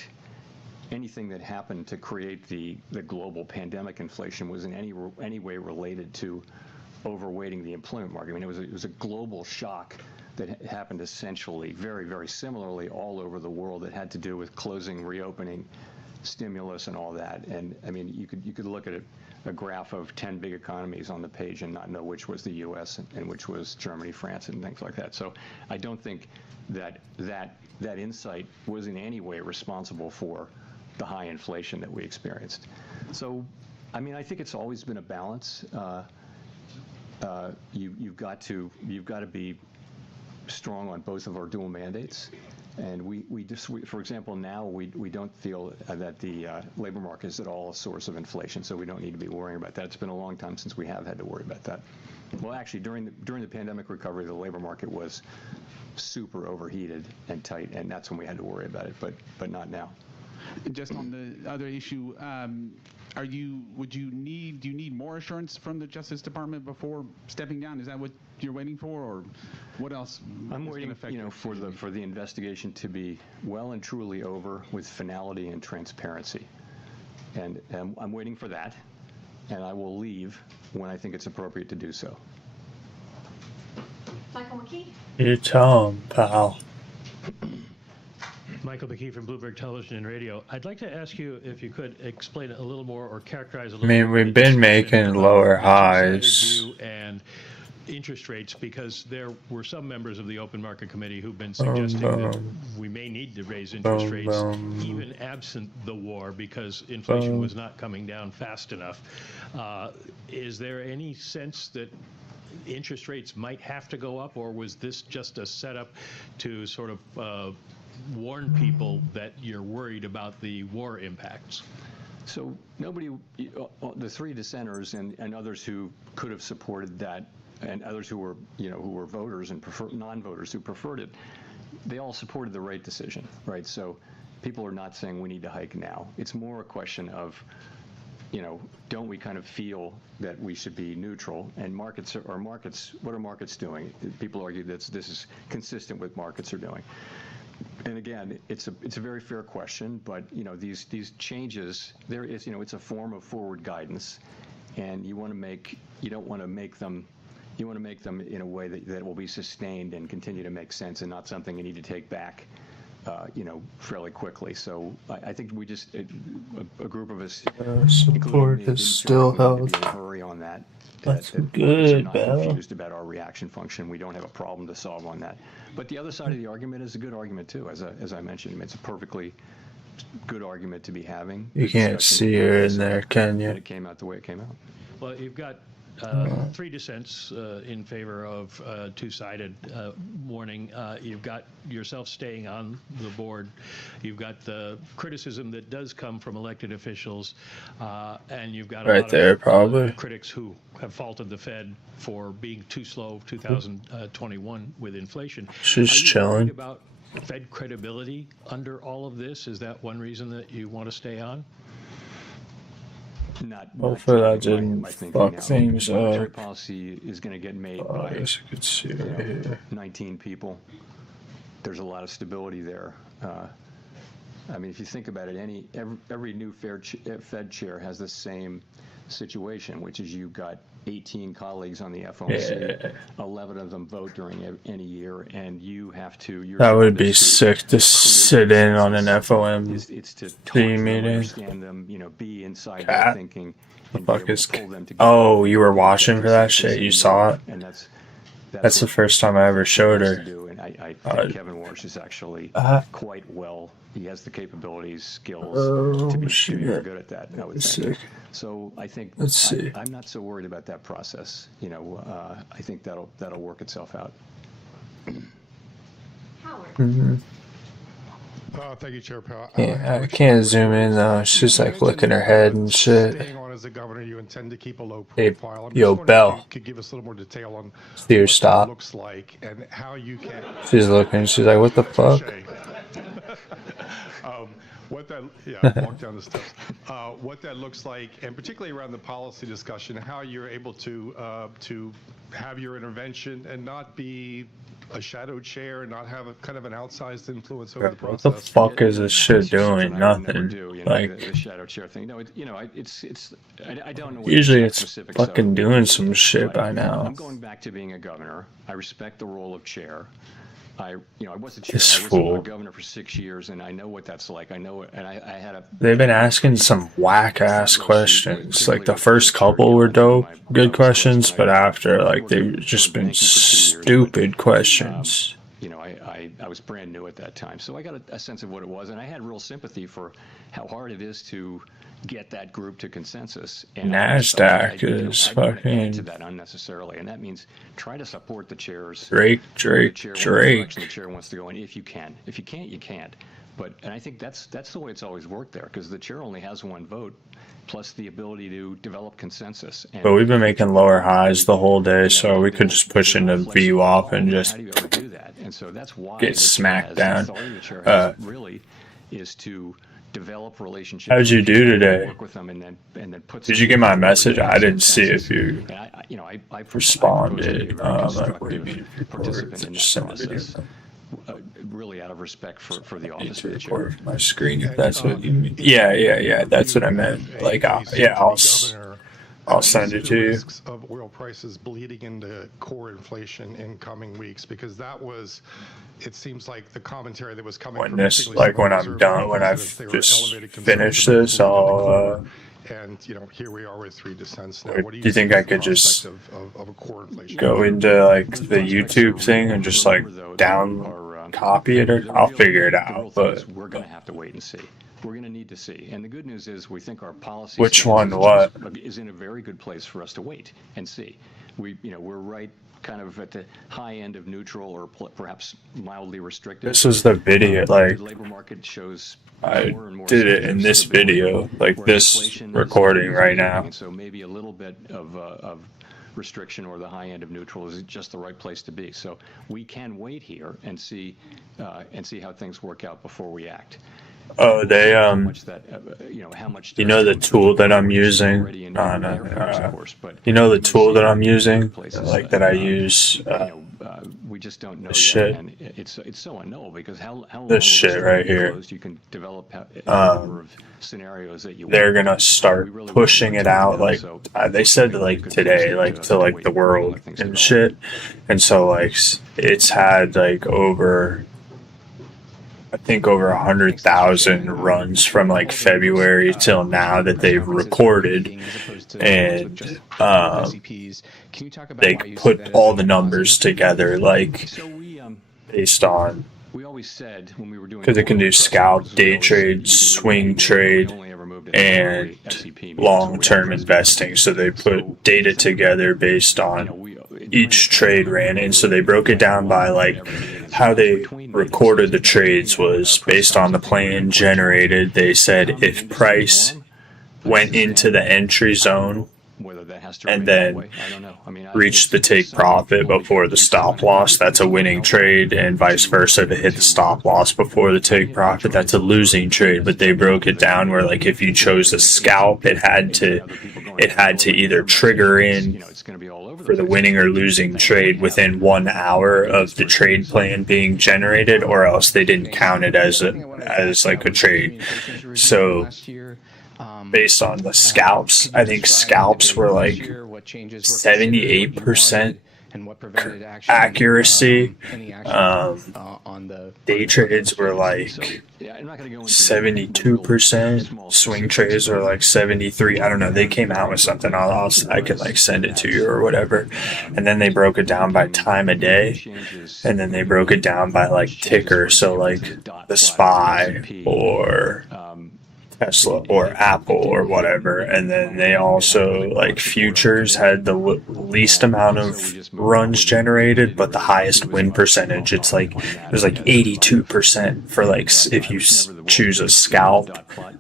anything that happened to create the global pandemic inflation was in any way related to overweighting the employment market. I mean, it was a global shock that happened essentially very similarly all over the world. That had to do with closing, reopening, stimulus and all that. And I mean, you could look at a graph of 10 big economies on the page and not know which was the U.S. and which was Germany, France, and things like that. So I don't think that insight was in any way responsible for the high inflation that we experienced. So, I mean, I think it's always been a balance. You've got to be strong on both of our dual mandates. And we for example, now we don't feel that the labor market is at all a source of inflation, so we don't need to be worrying about that. It's been a long time since we have had to worry about that. Well, actually, during the pandemic recovery, the labor market was super overheated and tight, and that's when we had to worry about it, but not now. Just on the other issue, do you need more assurance from the Justice Department before stepping down? Is that what you're waiting for, or what else? I'm waiting, for the investigation to be well and truly over with finality and transparency, and I'm waiting for that, and I will leave when I think it's appropriate to do so. Michael McKee. You tell him, pal. Michael McKee from Bloomberg Television and Radio. I'd like to ask you if you could explain a little more or characterize a little more. We've been making lower highs. And interest rates, because there were some members of the Open Market Committee who've been suggesting that we may need to raise interest rates even absent the war because inflation was not coming down fast enough. Is there any sense that interest rates might have to go up, or was this just a setup to sort of warn people that you're worried about the war impacts? So nobody, the three dissenters and others who could have supported that, and others who were voters and non-voters who preferred it, they all supported the rate decision, right? So people are not saying we need to hike now. It's more a question of, don't we kind of feel that we should be neutral? And what are markets doing? People argue that this is consistent with markets are doing. And again, it's a very fair question, but these changes, it's a form of forward guidance, and you want to make them in a way that will be sustained and continue to make sense, and not something you need to take back, fairly quickly. So I think we just a group of us support is still held. Be in a hurry on that. That's good, Bill. Confused about our reaction function. We don't have a problem to solve on that. But the other side of the argument is a good argument too, as I mentioned. It's a perfectly good argument to be having. You can't see her in there, can you? And it came out the way it came out. Well, you've got three dissents in favor of two-sided warning. You've got yourself staying on the board. You've got the criticism that does come from elected officials, and you've got a lot there, of probably critics who have faulted the Fed for being too slow 2021 with inflation. She's chilling. About Fed credibility under all of this? Is that one reason that you want to stay on? Hopefully that didn't fuck things up. Monetary policy is going to get made by I guess you could see it here. 19 people. There's a lot of stability there. I mean, if you think about it, every new Fed chair has the same situation, which is you've got 18 colleagues on the FOMC, 11 of them vote during any year, and you have to. That would be sick to sit in on an FOMC it's to talk to them, meeting. Understand them, be inside their thinking. The fuck is? Oh, you were watching for that shit. You saw it. And that's the first time I ever showed her. And I think Kevin Warsh is actually quite well. He has the capabilities, skills to be very good at that. I would think. So I think I'm not so worried about that process. I think that'll work itself out. Howard. Thank you, Chair Powell. Yeah, I can't zoom in though. She's like looking her head and shit. Staying on as a governor, you intend to keep a low Hey, profile. yo, Bell. You could give us a little more detail on See her what stop. that looks like and how you can. She's looking. She's like, what the fuck? Walk down the steps. What that looks like, and particularly around the policy discussion, how you're able to have your intervention and not be a shadow chair and not have a kind of an outsized influence over the process. What the fuck is this shit doing? Nothing. Like, the shadow chair thing. No, I don't know. Usually it's fucking doing some shit by now. I'm going back to being a governor. I respect the role of chair. I was the chair. This I was fool. a governor for 6 years, and I know what that's like. I know it, and I had a. They've been asking some whack ass questions. Like the first couple were dope, good questions, but after, like, they've just been stupid questions. I was brand new at that time, so I got a sense of what it was, and I had real sympathy for how hard it is to get that group to consensus. And NASDAQ is I don't wanna add to fucking that unnecessarily, and that means try to support the chairs. Drake. The chair wants to go in if you can. If you can't, you can't. And I think that's the way it's always worked there, because the chair only has one vote, plus the ability to develop consensus. And But we've been making lower highs the whole day, so we could just push into VWAP and just how do you ever do that? And so that's why get smacked down. The chair has really is to develop relationships. How'd you do today? Work with them and then put. Did you get my message? I didn't see if you I responded. like, what do you mean participant in just send that a video. process. Really out of respect for the I need office to of the chair. record my screen if that's what you mean. Yeah, that's what I meant. Like, I'll send it to you. Risks of oil prices bleeding into core inflation in coming weeks, because that was, it seems like the commentary that was coming When from this, like when I'm done, when I've just finished this, I'll. And here we are with 3 dissents now. Or What do you think I could just go into like the YouTube thing and just like down copy it, or I'll figure it out. But we're going to have to wait and see. We're going to need to see. And the good news is we think our policy which one? What is in a very good place for us to wait and see. We're right kind of at the high end of neutral or perhaps mildly restrictive. This is the video, like the labor market shows. I did it in this video, like this recording right now. So maybe a little bit of restriction or the high end of neutral is just the right place to be. So we can wait here and see how things work out before we act. Oh, they how much you know the tool that I'm using? You know the tool that I'm using, like that I use. We just don't know this shit. And it's so unknowable because how long this shit right here. You can develop a number of scenarios that you. They're gonna start pushing it out, like they said, like today, like to like the world and shit. And so like it's had like over. I think over 100,000 runs from like February till now that they've recorded, and they put all the numbers together, like based on, because it can do scalp, day trade, swing trade, and long-term investing. So they put data together based on each trade ran in. So they broke it down by like how they recorded the trades was based on the plan generated. They said if price went into the entry zone and then reached the take profit before the stop loss, that's a winning trade, and vice versa. If it hit the stop loss before the take profit, that's a losing trade. But they broke it down where like if you chose a scalp, it had to either trigger in for the winning or losing trade within 1 hour of the trade plan being generated, or else they didn't count it as like a trade. So based on the scalps, I think scalps were like 78% accuracy. Day trades were like 72%. Swing trades were like 73. I don't know. They came out with something. I could like send it to you or whatever. And then they broke it down by time of day. And then they broke it down by like ticker. So like the SPY or Tesla or Apple or whatever. And then they also like futures had the least amount of runs generated but the highest win percentage. It's like there's like 82% for like if you choose a scalp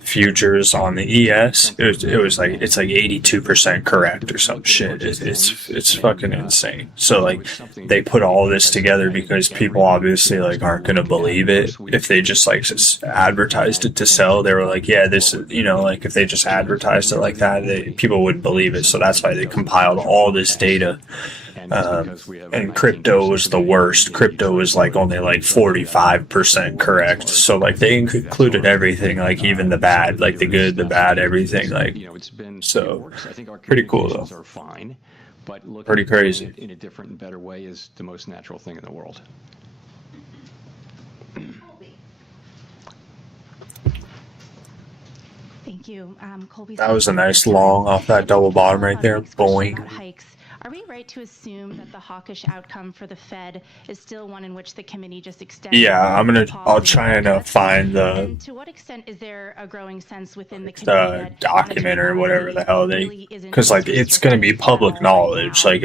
futures on the ES. It was like it's like 82% correct or some shit. It's fucking insane. So like they put all this together because people obviously like aren't gonna believe it if they just like advertised it to sell. They were like, yeah, this is, like if they just advertised it like that, people wouldn't believe it. So that's why they compiled all this data. And crypto was the worst. Crypto was like only like 45% correct. So like they included everything, like even the bad, like the good, the bad, everything. Like so, pretty cool though. But pretty crazy. In a different and better way is the most natural thing in the world. Thank you. Colby. That was a nice long off that double bottom right there. Boing. Hikes. Are we right to assume that the hawkish outcome for the Fed is still one in which the committee just extends? Yeah, I'll try and find And to what extent is there a growing sense within the committee that document or whatever the hell because like it's going to be public knowledge. Like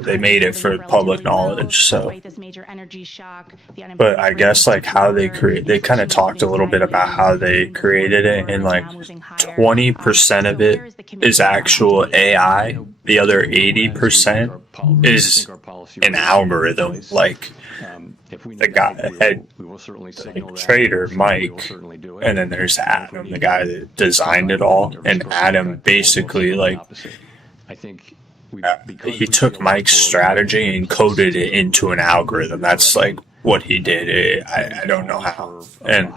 they made it for public knowledge. So, this major energy shock, but I guess like how they kind of talked a little bit about how they created it, and like 20% of it is actual AI. The other 80% is an algorithm, like the guy, head trader Mike, and then there's Adam, the guy that designed it all. And Adam basically like he took Mike's strategy and coded it into an algorithm. That's like what he did. I don't know how. And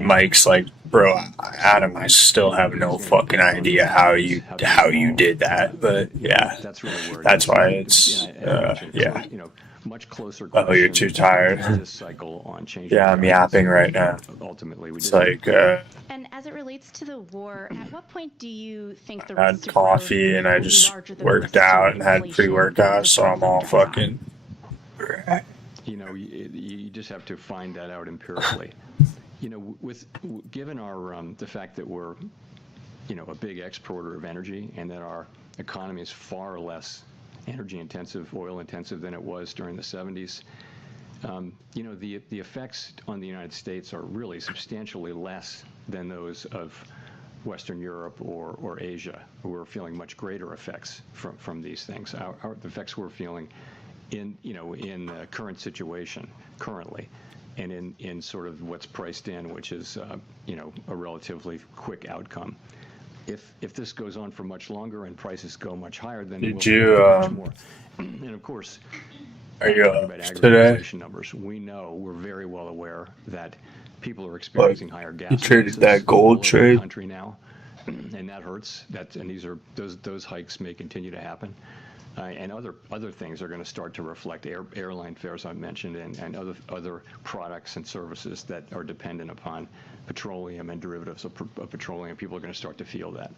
Mike's like, bro, Adam, I still have no fucking idea how you did that. But yeah, that's why it's yeah. Oh, you're too tired. Yeah, I'm yapping right now. It's like and as it relates to the war, at what point do you think the I had coffee and I just worked out and had pre-workout, so I'm all fucking. You know, you just have to find that out empirically. You know, given our the fact that we're, you know, a big exporter of energy and that our economy is far less energy intensive, oil intensive than it was during the 70s, you know, the effects on the United States are really substantially less than those of Western Europe or Asia, who are feeling much greater effects from these things. The effects we're feeling in the current situation currently, and in sort of what's priced in, which is you know, a relatively quick outcome. If this goes on for much longer and prices go much higher, then did we'll you much more. And of course, are you talking up about aggregate today? inflation numbers, we're very well aware that people are experiencing higher gas You traded prices that gold all over the trade? country now, and that hurts. And those hikes may continue to happen. And other things are going to start to reflect airline fares I mentioned, and other products and services that are dependent upon petroleum and derivatives of petroleum. People are going to start to feel that.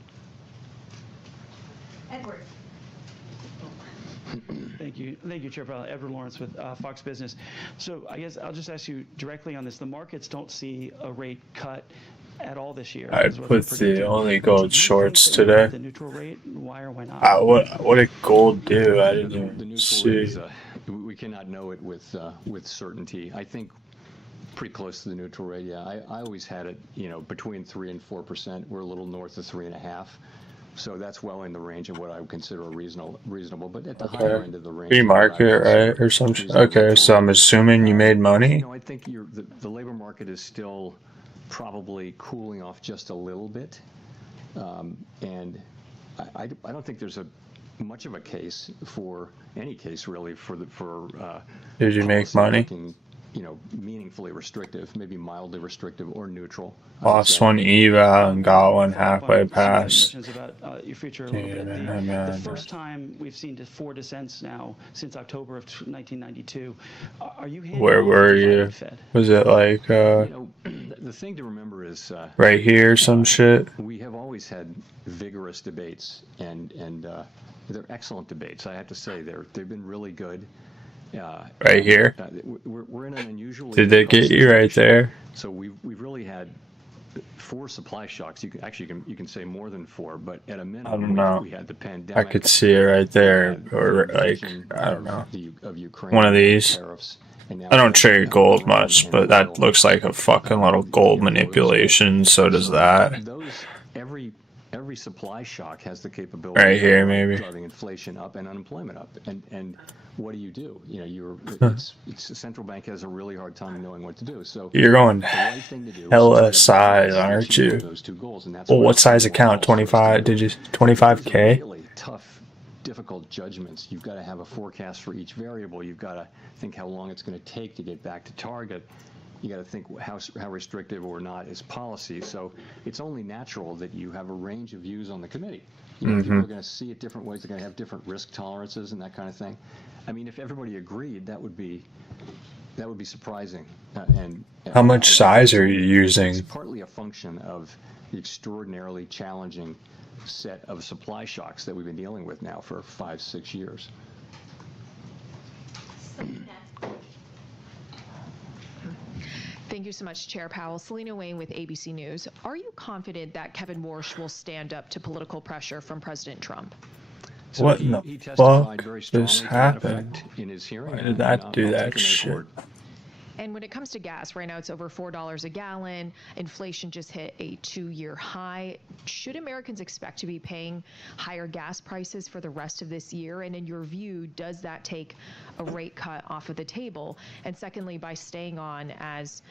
Edward. Thank you, Chair Powell. Edward Lawrence with Fox Business. So I guess I'll just ask you directly on this. The markets don't see a rate cut at all this year. I put the only gold shorts today. The neutral rate, why or why not? What did gold do? I didn't even The neutral see. rate is, we cannot know it with certainty. I think pretty close to the neutral rate. Yeah, I always had it, you know, between 3% and 4%. We're a little north of 3.5%. So that's well in the range of what I would consider a reasonable, but at the higher end of the range. Free market, right, or some shit. Okay, so I'm assuming you made money. No, I think the labor market is still probably cooling off just a little bit, and I don't think there's much of a case for any case really for Did you make money? looking, you know, meaningfully restrictive, maybe mildly restrictive or neutral. Lost one eval and got one halfway past. About your future a little bit. The first time we've seen 4 dissents now since October of 1992. Are you? Where were you? Was it like You know, the thing to remember is right here, some shit? we have always had vigorous debates, and they're excellent debates. I have to say they've been really good. Right here? We're in an unusual. Did they get you right there? So we've really had 4 supply shocks. You can say more than 4, but at a minimum, I don't know. we had the pandemic. I could see it right there, or like I don't know, one of these. I don't trade gold much, but that looks like a fucking little gold manipulation. So does that. Every supply shock has the capability right here, maybe driving inflation up and unemployment up. And what do? You know, it's the central bank has a really hard time knowing what to do. So you're going right thing to do hella size, aren't you? Those 2 goals, and that's well, what size account? 25? Did you 25K? Really tough, difficult judgments. You've got to have a forecast for each variable. You've got to think how long it's going to take to get back to target. You got to think how restrictive or not is policy. So it's only natural that you have a range of views on the committee. You know, people are going to see it different ways. They're going to have different risk tolerances and that kind of thing. I mean, if everybody agreed, that would be That would be surprising. How much size are you using? It's partly a function of the extraordinarily challenging set of supply shocks that we've been dealing with now for 5-6 years. Thank you so much, Chair Powell. Selena Wayne with ABC News. Are you confident that Kevin Warsh will stand up to political pressure from President Trump? So what in the fuck just happened? Why did that do that shit? And when it comes to gas, right now it's over $4 a gallon. Inflation just hit a 2-year high. Should Americans expect to be paying higher gas prices for the rest of this year? And in your view, does that take a rate cut off of the table? And secondly, by staying on as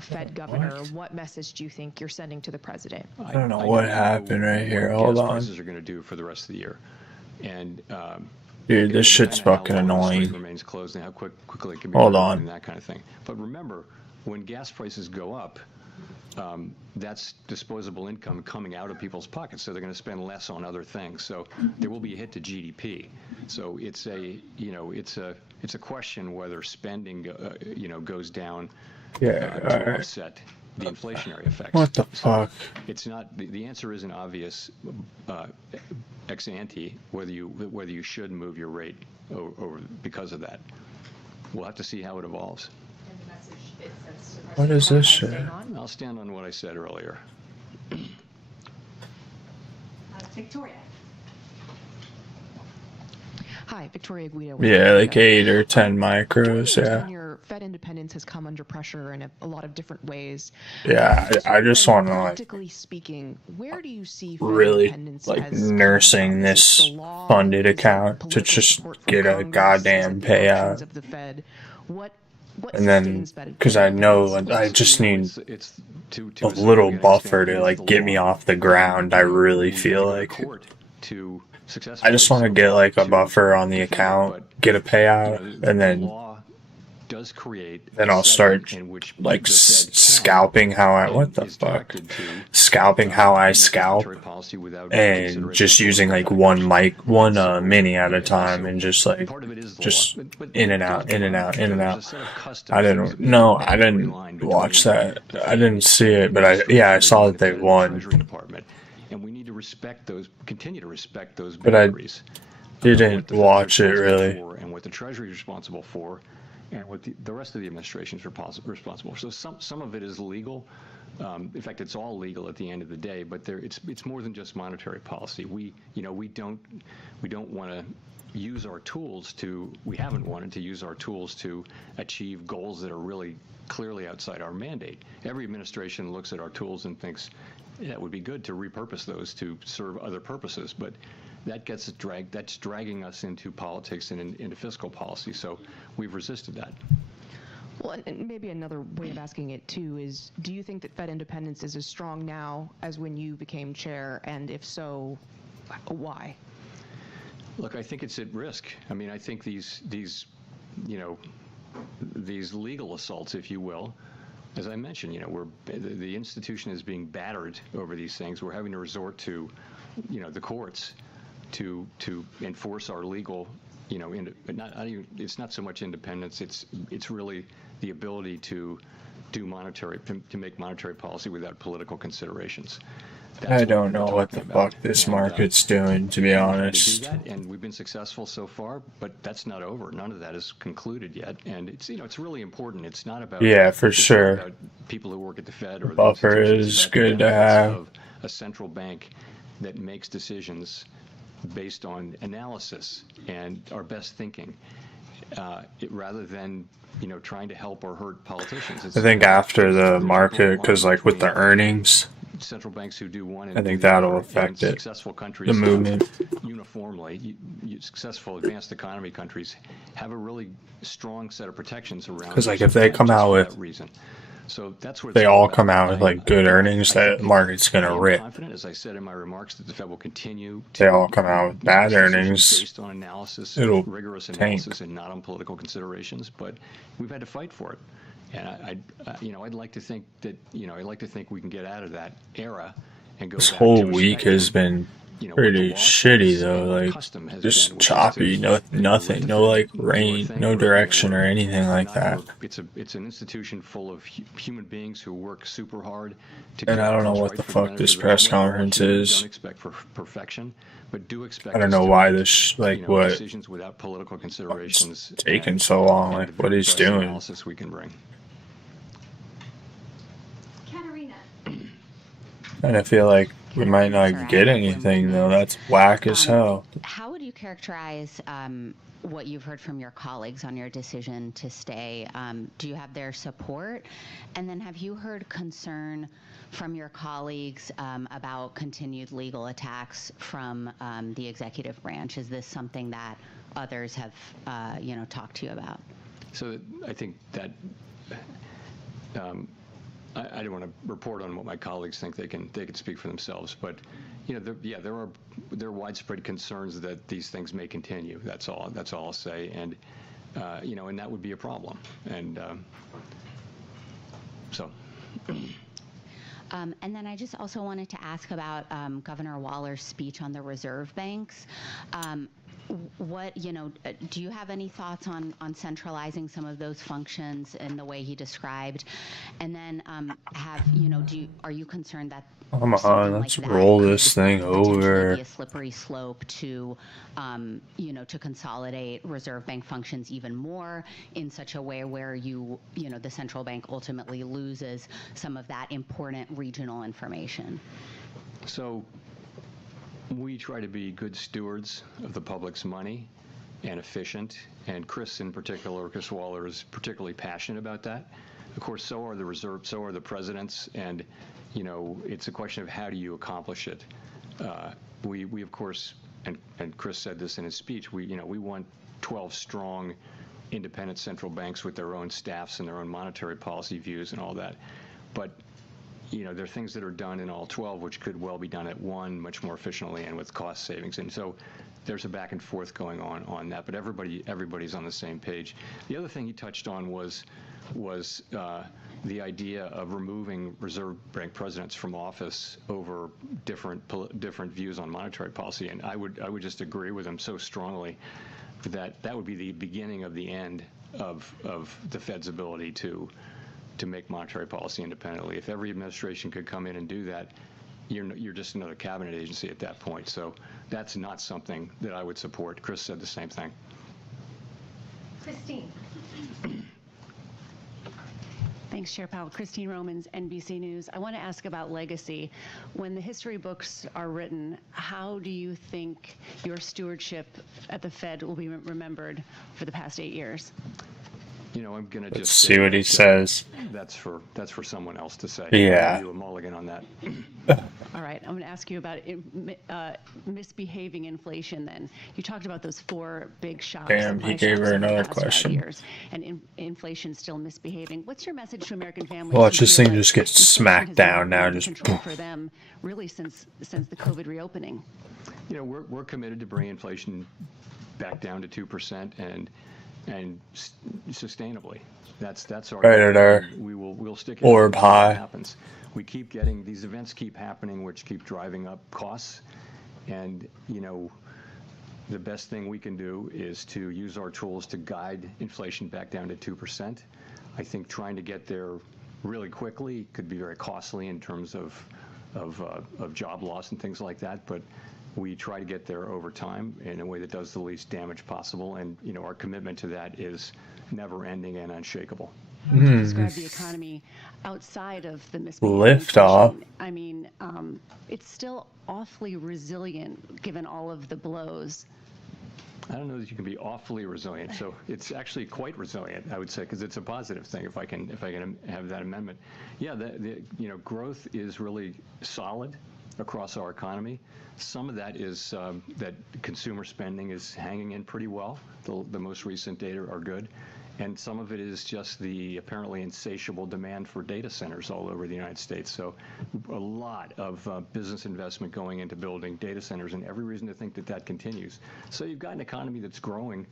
Fed governor, what message do you think you're sending to the president? I don't know what happened right here. Hold on. Prices are going to do for the rest of the year. And dude, this shit's fucking annoying. Remains closed and how quickly it can be Hold on. And that kind of thing. But remember, when gas prices go up, that's disposable income coming out of people's pockets, so they're going to spend less on other things. So there will be a hit to GDP. So it's a question whether spending goes down to offset the inflationary effects. What the fuck? It's not the answer isn't obvious ex ante whether you should move your rate over because of that. We'll have to see how it evolves. What is this shit? I'll stand on what I said earlier. Victoria. Hi, Victoria Guido. Yeah, like 8 or 10 micros, yeah. Your Fed independence has come under pressure in a lot of different ways. Yeah, I just want to, like, practically speaking, where do you see Fed really, independence like, as nursing this funded account to just get a goddamn payout. of the Fed? What And then, because I know I just need a little buffer to, like, get me off the ground, I really feel like. I just want to get, like, a buffer on the account, get a payout, and then I'll start, like, scalping how I, what the fuck? Scalping how I scalp, and just using, like, one mini at a time, and just, like, just in and out, in and out, in and out. I didn't watch that. I didn't see it, but I saw that they won. And we need to respect those, continue to respect those boundaries. But I didn't watch it really. And what the Treasury is responsible for, and what the rest of the administration is responsible for. So some of it is legal. In fact, it's all legal at the end of the day. But it's more than just monetary policy. We don't want to use our tools to. We haven't wanted to use our tools to achieve goals that are really clearly outside our mandate. Every administration looks at our tools and thinks, that would be good to repurpose those to serve other purposes, but that gets dragged. That's dragging us into politics and into fiscal policy. So we've resisted that. Well, and maybe another way of asking it too is, do you think that Fed independence is as strong now as when you became chair, and if so, why? Look, I think it's at risk. I mean, I think these legal assaults, if you will. As I mentioned, the institution is being battered over these things. We're having to resort to, the courts to enforce our legal, it's not so much independence. It's really the ability to make monetary policy without political considerations. I don't know what the fuck this market's doing, to be honest. And we've been successful so far, but that's not over. None of that is concluded yet, and it's really important. It's not about for sure. About people who work at the Fed or the buffer is good to have. A central bank that makes decisions based on analysis and our best thinking, rather than trying to help or hurt politicians. I think after the market, because like with the earnings. Central banks who do one, I think that'll affect it. Successful countries, the movement uniformly. Successful advanced economy countries have a really strong set of protections around. Because like if they come out with, so that's where they all come out with like good earnings, that market's gonna rip. Confident, as I said in my remarks, that the Fed will continue. They all come out with bad earnings. Based on analysis, it'll rigorous tank. Analysis, and not on political considerations. But we've had to fight for it. And I'd like to think that I'd like to think we can get out of that era and go. This whole week has been Pretty shitty though, like just choppy, nothing, no like rain, no direction or anything like that. It's an institution full of human beings who work super hard to And I don't know what the fuck this press conference is. Don't expect for perfection, but do expect I don't know why this, like, what decisions without political considerations taking so long, like what he's doing. Analysis we can bring. And I feel like we might not get anything though. That's whack as hell. How would you characterize what you've heard from your colleagues on your decision to stay? Do you have their support? And then have you heard concern from your colleagues about continued legal attacks from the executive branch? Is this something that others have, talked to you about? So I think that I don't want to report on what my colleagues think. They can speak for themselves. But there are widespread concerns that these things may continue. That's all I'll say. And and that would be a problem. And so. And then I just also wanted to ask about Governor Waller's speech on the reserve banks. Do you have any thoughts on centralizing some of those functions in the way he described? And then are you concerned that come on, let's roll this thing over. Be a slippery slope to to consolidate reserve bank functions even more in such a way where the central bank ultimately loses some of that important regional information? So we try to be good stewards of the public's money and efficient, and Chris Waller is particularly passionate about that. Of course, so are the reserve, so are the presidents, and it's a question of how do you accomplish it. We of course, and Chris said this in his speech, we want 12 strong independent central banks with their own staffs and their own monetary policy views and all that. But there are things that are done in all 12 which could well be done at one much more efficiently and with cost savings. And so there's a back and forth going on that, but everybody's on the same page. The other thing he touched on was the idea of removing reserve bank presidents from office over different views on monetary policy. And I would just agree with him so strongly that would be the beginning of the end of the Fed's ability to make monetary policy independently. If every administration could come in and do that, you're just another cabinet agency at that point. So that's not something that I would support. Chris said the same thing. Christine. Thanks, Chair Powell. Christine Romans, NBC News. I want to ask about legacy. When the history books are written, how do you think your stewardship at the Fed will be remembered for the past 8 years? I'm going to Let's just see what he says. That's for someone else to say. Yeah. I'll do a mulligan on that. All right, I'm going to ask you about misbehaving inflation then. You talked about those 4 big shocks. Damn, he gave her another question. Years, and inflation still misbehaving. What's your message to American families? Watch this thing just get smacked down now. Just control for them, really, since the COVID reopening. We're committed to bring inflation back down to 2% and sustainably. That's our Predator. We'll stick it Orb high. Happens. We keep getting these events keep happening, which keep driving up costs, and the best thing we can do is to use our tools to guide inflation back down to 2%. I think trying to get there really quickly could be very costly in terms of job loss and things like that, but we try to get there over time in a way that does the least damage possible, and our commitment to that is never ending and unshakable. How would you describe the economy outside of the misbehavior? Lift off. I mean, it's still awfully resilient given all of the blows. I don't know that you can be awfully resilient. So it's actually quite resilient, I would say, because it's a positive thing. If I can have that amendment, yeah, growth is really solid across our economy. Some of that is that consumer spending is hanging in pretty well. The most recent data are good. And some of it is just the apparently insatiable demand for data centers all over the United States. So a lot of business investment going into building data centers, and every reason to think that that continues. So you've got an economy that's growing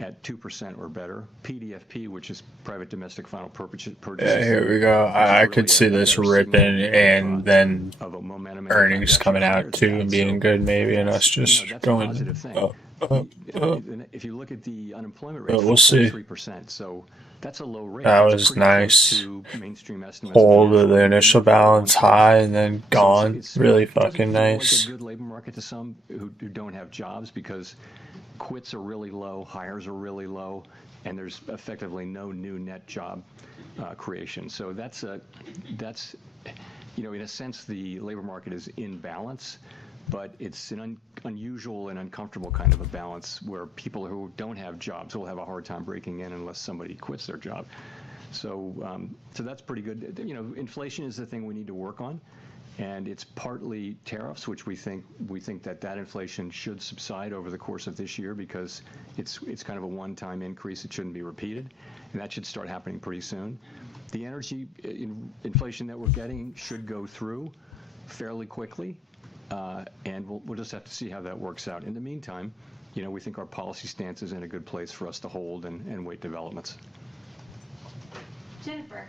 at 2% or better. PDFP, which is private domestic final purchase. Yeah, here we go. I could see this ripping and then earnings coming out too and being good maybe, and us just going up. If you look at the unemployment But rate, we'll see. 4.3%. So that's a low rate. That It's was pretty close nice. to mainstream estimates. Hold of the initial balance high and then gone. Really fucking nice. Like a good labor market to some who don't have jobs, because quits are really low, hires are really low, and there's effectively no new net job creation. So that's in a sense, the labor market is in balance, but it's an unusual and uncomfortable kind of a balance where people who don't have jobs will have a hard time breaking in unless somebody quits their job. So that's pretty good. Inflation is the thing we need to work on, and it's partly tariffs, which we think that inflation should subside over the course of this year, because it's kind of a one-time increase. It shouldn't be repeated, and that should start happening pretty soon. The energy inflation that we're getting should go through fairly quickly. And we'll just have to see how that works out. In the meantime, we think our policy stance is in a good place for us to hold and wait developments. Jennifer.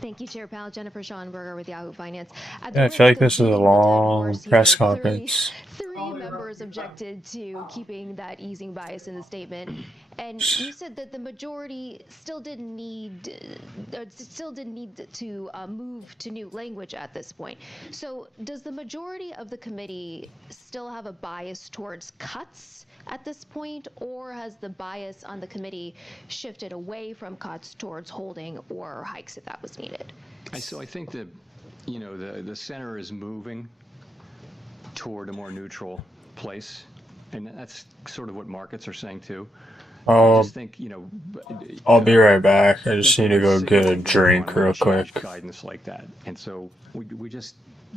Thank you, Chair Powell. Jennifer Schonberger with Yahoo Finance. Yeah, I feel like this is a long press conference. Three members objected to keeping that easing bias in the statement, and you said that the majority still didn't need to move to new language at this point. So does the majority of the committee still have a bias towards cuts at this point, or has the bias on the committee shifted away from cuts towards holding or hikes if that was needed? So I think that the center is moving toward a more neutral place, and that's sort of what markets are saying too. I just think, I'll be right back. I just need to go get a drink real quick. Guidance like that, and so we just,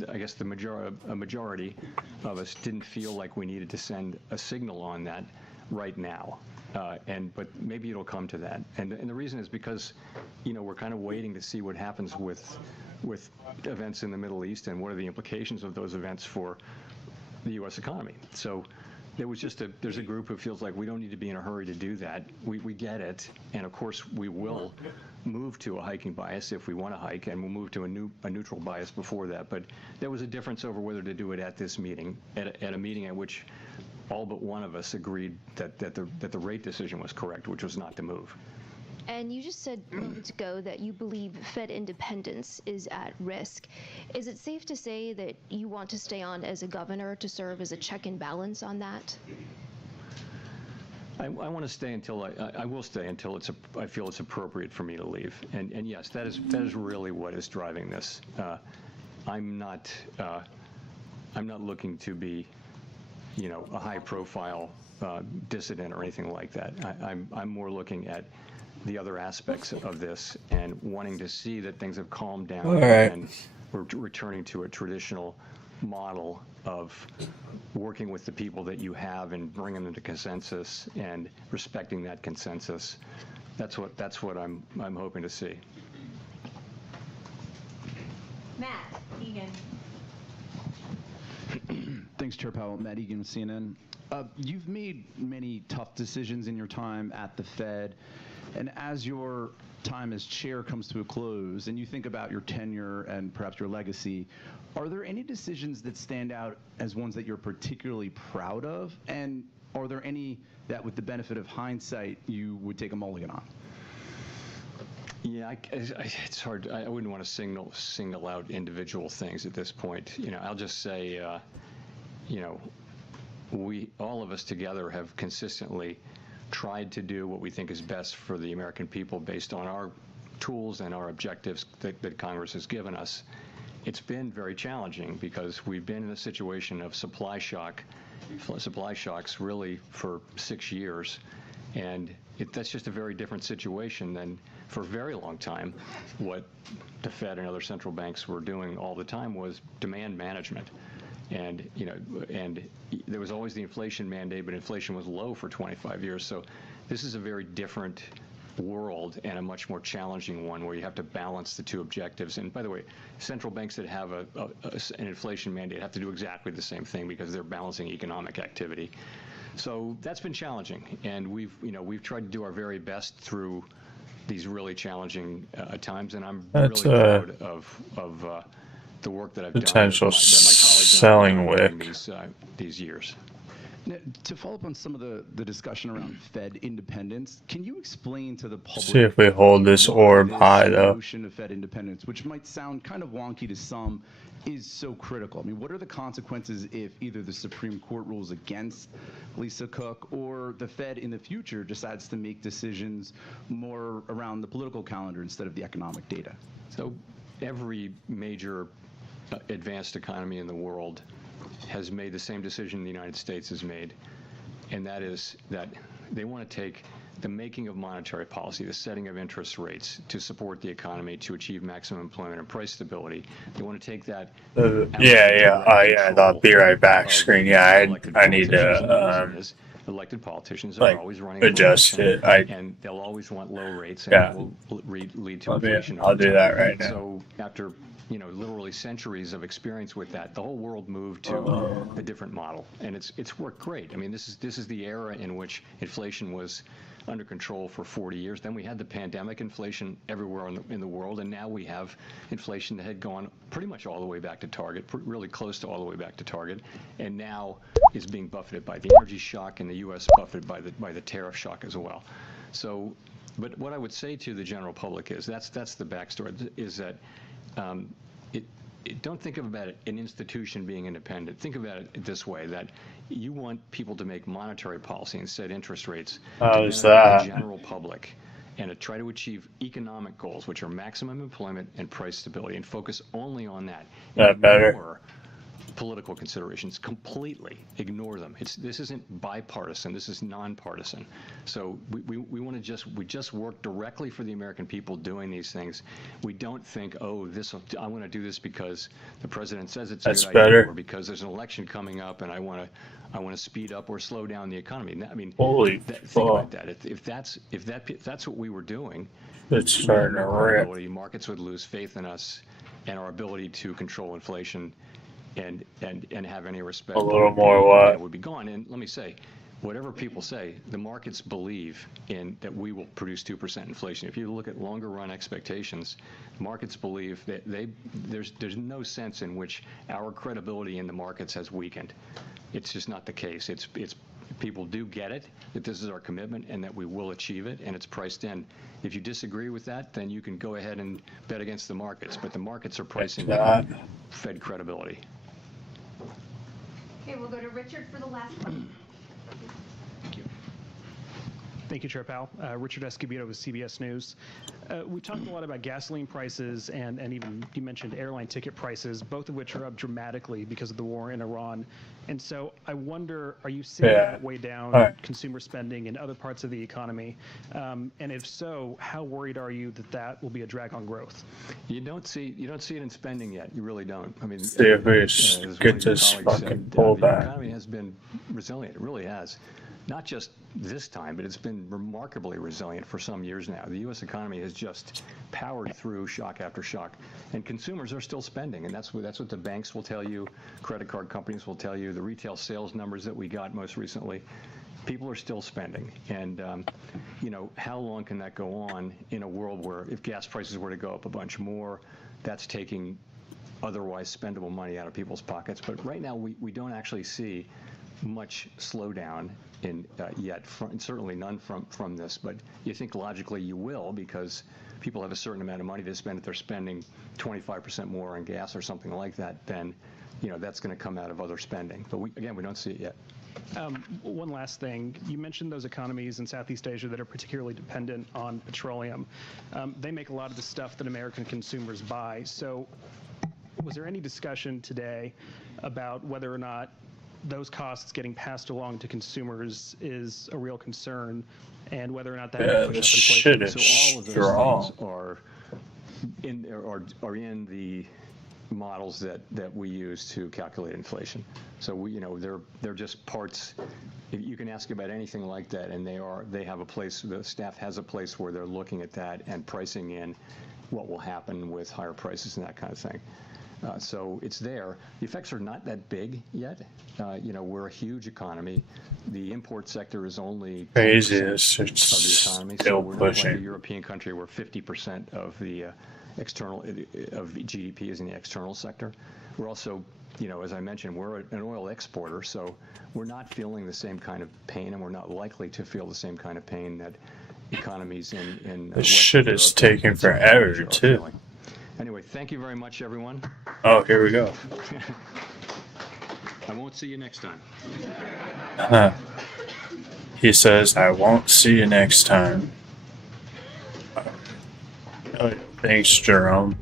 I guess a majority of us didn't feel like we needed to send a signal on that right now. But maybe it'll come to that, and the reason is because we're kind of waiting to see what happens with events in the Middle East and what are the implications of those events for the U.S. economy. So there's a group who feels like we don't need to be in a hurry to do that. We get it, and of course we will move to a hiking bias if we want to hike, and we'll move to a neutral bias before that. But there was a difference over whether to do it at this meeting, at a meeting at which all but one of us agreed that the rate decision was correct, which was not to move. And you just said moments ago that you believe Fed independence is at risk. Is it safe to say that you want to stay on as a governor to serve as a check and balance on that? I want to stay until I will stay until I feel it's appropriate for me to leave. And yes, that is really what is driving this. I'm not looking to be, a high-profile dissident or anything like that. I'm more looking at the other aspects of this and wanting to see that things have calmed down and we're returning to a traditional model of working with the people that you have and bringing them to consensus and respecting that consensus. That's what I'm hoping to see. Matt Egan. Thanks, Chair Powell. Matt Egan with CNN. You've made many tough decisions in your time at the Fed, and as your time as chair comes to a close and you think about your tenure and perhaps your legacy, are there any decisions that stand out as ones that you're particularly proud of? And are there any that, with the benefit of hindsight, you would take a mulligan on? Yeah, it's hard. I wouldn't want to single out individual things at this point. I'll just say, all of us together have consistently tried to do what we think is best for the American people based on our tools and our objectives that Congress has given us. It's been very challenging because we've been in a situation of supply shocks really for 6 years, and that's just a very different situation than for a very long time. What the Fed and other central banks were doing all the time was demand management. And, and there was always the inflation mandate, but inflation was low for 25 years. So this is a very different world and a much more challenging one where you have to balance the two objectives. And by the way, central banks that have an inflation mandate have to do exactly the same thing because they're balancing economic activity. So that's been challenging, and we've tried to do our very best through these really challenging times, and I'm really proud of the work that I've potential done, that my colleagues selling during wick. these years. Now, to follow up on some of the discussion around Fed independence, can you explain to the public? See if we hold this orb high, though. Notion of Fed independence, which might sound kind of wonky to some, is so critical. I mean, what are the consequences if either the Supreme Court rules against Lisa Cook or the Fed in the future decides to make decisions more around the political calendar instead of the economic data? So every major advanced economy in the world has made the same decision the United States has made, and that is that they want to take the making of monetary policy, the setting of interest rates to support the economy to achieve maximum employment and price stability. They want to take that. Yeah, the be right back screen. Yeah, I need to elected politicians like are always running adjust it. And they'll always want low rates, and that will lead to inflation. I'll do that right now. So after literally centuries of experience with that, the whole world moved to a different model, and it's worked great. I mean, this is the era in which inflation was under control for 40 years. Then we had the pandemic, inflation everywhere in the world, and now we have inflation that had gone pretty much all the way back to target, really close to all the way back to target, and now is being buffeted by the energy shock, and the U.S. buffeted by the tariff shock as well. So, but what I would say to the general public is that's the backstory, is that don't think about it, an institution being independent. Think about it this way, that you want people to make monetary policy and set interest rates to benefit the general public and to try to achieve economic goals, which are maximum employment and price stability, and focus only on that. That better? Political considerations, completely ignore them. This isn't bipartisan. This is nonpartisan. So we want to just work directly for the American people doing these things. We don't think, oh, I want to do this because the president says it's a good idea, or because there's an election coming up and I want to speed up or slow down the economy. I mean, think about that. If that's what we were doing, it's starting to rip. Markets would lose faith in us and our ability to control inflation and have any respect. A little more what? Would be gone. And let me say, whatever people say, the markets believe in that we will produce 2% inflation. If you look at longer run expectations, markets believe that there's no sense in which our credibility in the markets has weakened. It's just not the case. It's people do get it, that this is our commitment and that we will achieve it, and it's priced in. If you disagree with that, then you can go ahead and bet against the markets, but the markets are pricing Fed credibility. Okay, we'll go to Richard for the last one. Thank you, Chair Powell. Richard Escobedo with CBS News. We talked a lot about gasoline prices and even you mentioned airline ticket prices, both of which are up dramatically because of the war in Iran. And so I wonder, are you seeing that weigh down consumer spending in other parts of the economy? And if so, how worried are you that will be a drag on growth? You don't see it in spending yet. You really don't. I mean, see if we get this fucking pullback. The economy has been resilient. It really has. Not just this time, but it's been remarkably resilient for some years now. The U.S. economy has just powered through shock after shock, and consumers are still spending, and that's what the banks will tell you, credit card companies will tell you, the retail sales numbers that we got most recently. People are still spending, and how long can that go on in a world where if gas prices were to go up a bunch more, that's taking otherwise spendable money out of people's pockets. But right now, we don't actually see much slowdown yet, certainly none from this, but you think logically you will, because people have a certain amount of money to spend. If they're spending 25% more on gas or something like that, then that's going to come out of other spending. But we don't see it yet. One last thing. You mentioned those economies in Southeast Asia that are particularly dependent on petroleum. They make a lot of the stuff that American consumers buy. So was there any discussion today about whether or not those costs getting passed along to consumers is a real concern, and whether or not that would push up inflation? So all of those things are in the models that we use to calculate inflation. So they're just parts. You can ask about anything like that, and they have a place. The staff has a place where they're looking at that and pricing in what will happen with higher prices and that kind of thing. So it's there. The effects are not that big yet. We're a huge economy. The import sector is only Crazy. 10% It's of the economy. So still we're not like a pushing. European country where 50% of the of the GDP is in the external sector. We're also, as I mentioned, we're an oil exporter, so we're not feeling the same kind of pain, and we're not likely to feel the same kind of pain that economies in This shit is taking forever, too. feeling. Anyway, thank you very much, everyone. Oh, here we go. I won't see you next time. He says, I won't see you next time. Oh, thanks, Jerome.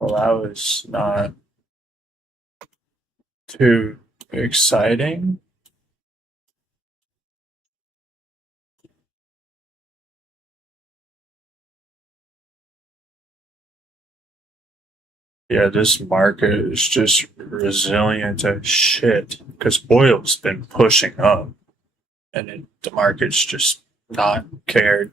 Well, that was not too exciting. Yeah, this market is just resilient as shit because oil's been pushing up and the market's just not cared.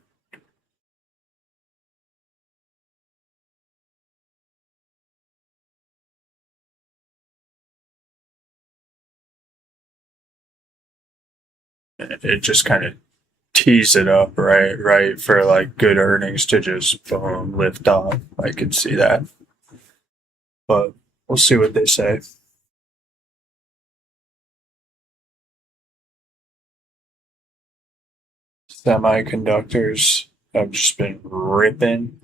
It just kind of tease it up, right, for like good earnings to just boom, lift off. I could see that. But we'll see what they say. Semiconductors have just been ripping.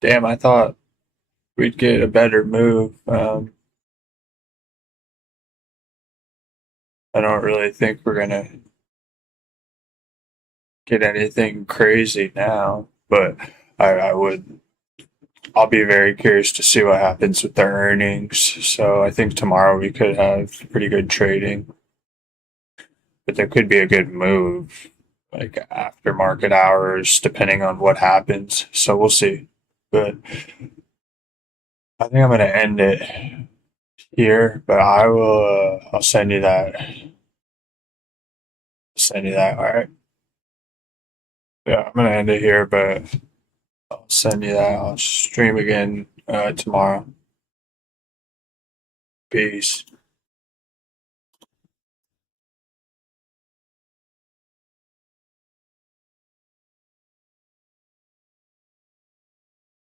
Damn, I thought we'd get a better move. I don't really think we're gonna get anything crazy now, but I'll be very curious to see what happens with their earnings. So I think tomorrow we could have pretty good trading, but there could be a good move like after market hours, depending on what happens. So we'll see. But I think I'm going to end it here, but I'll send you that. All right. Yeah, I'm going to end it here, but I'll send you that. I'll stream again tomorrow. Peace.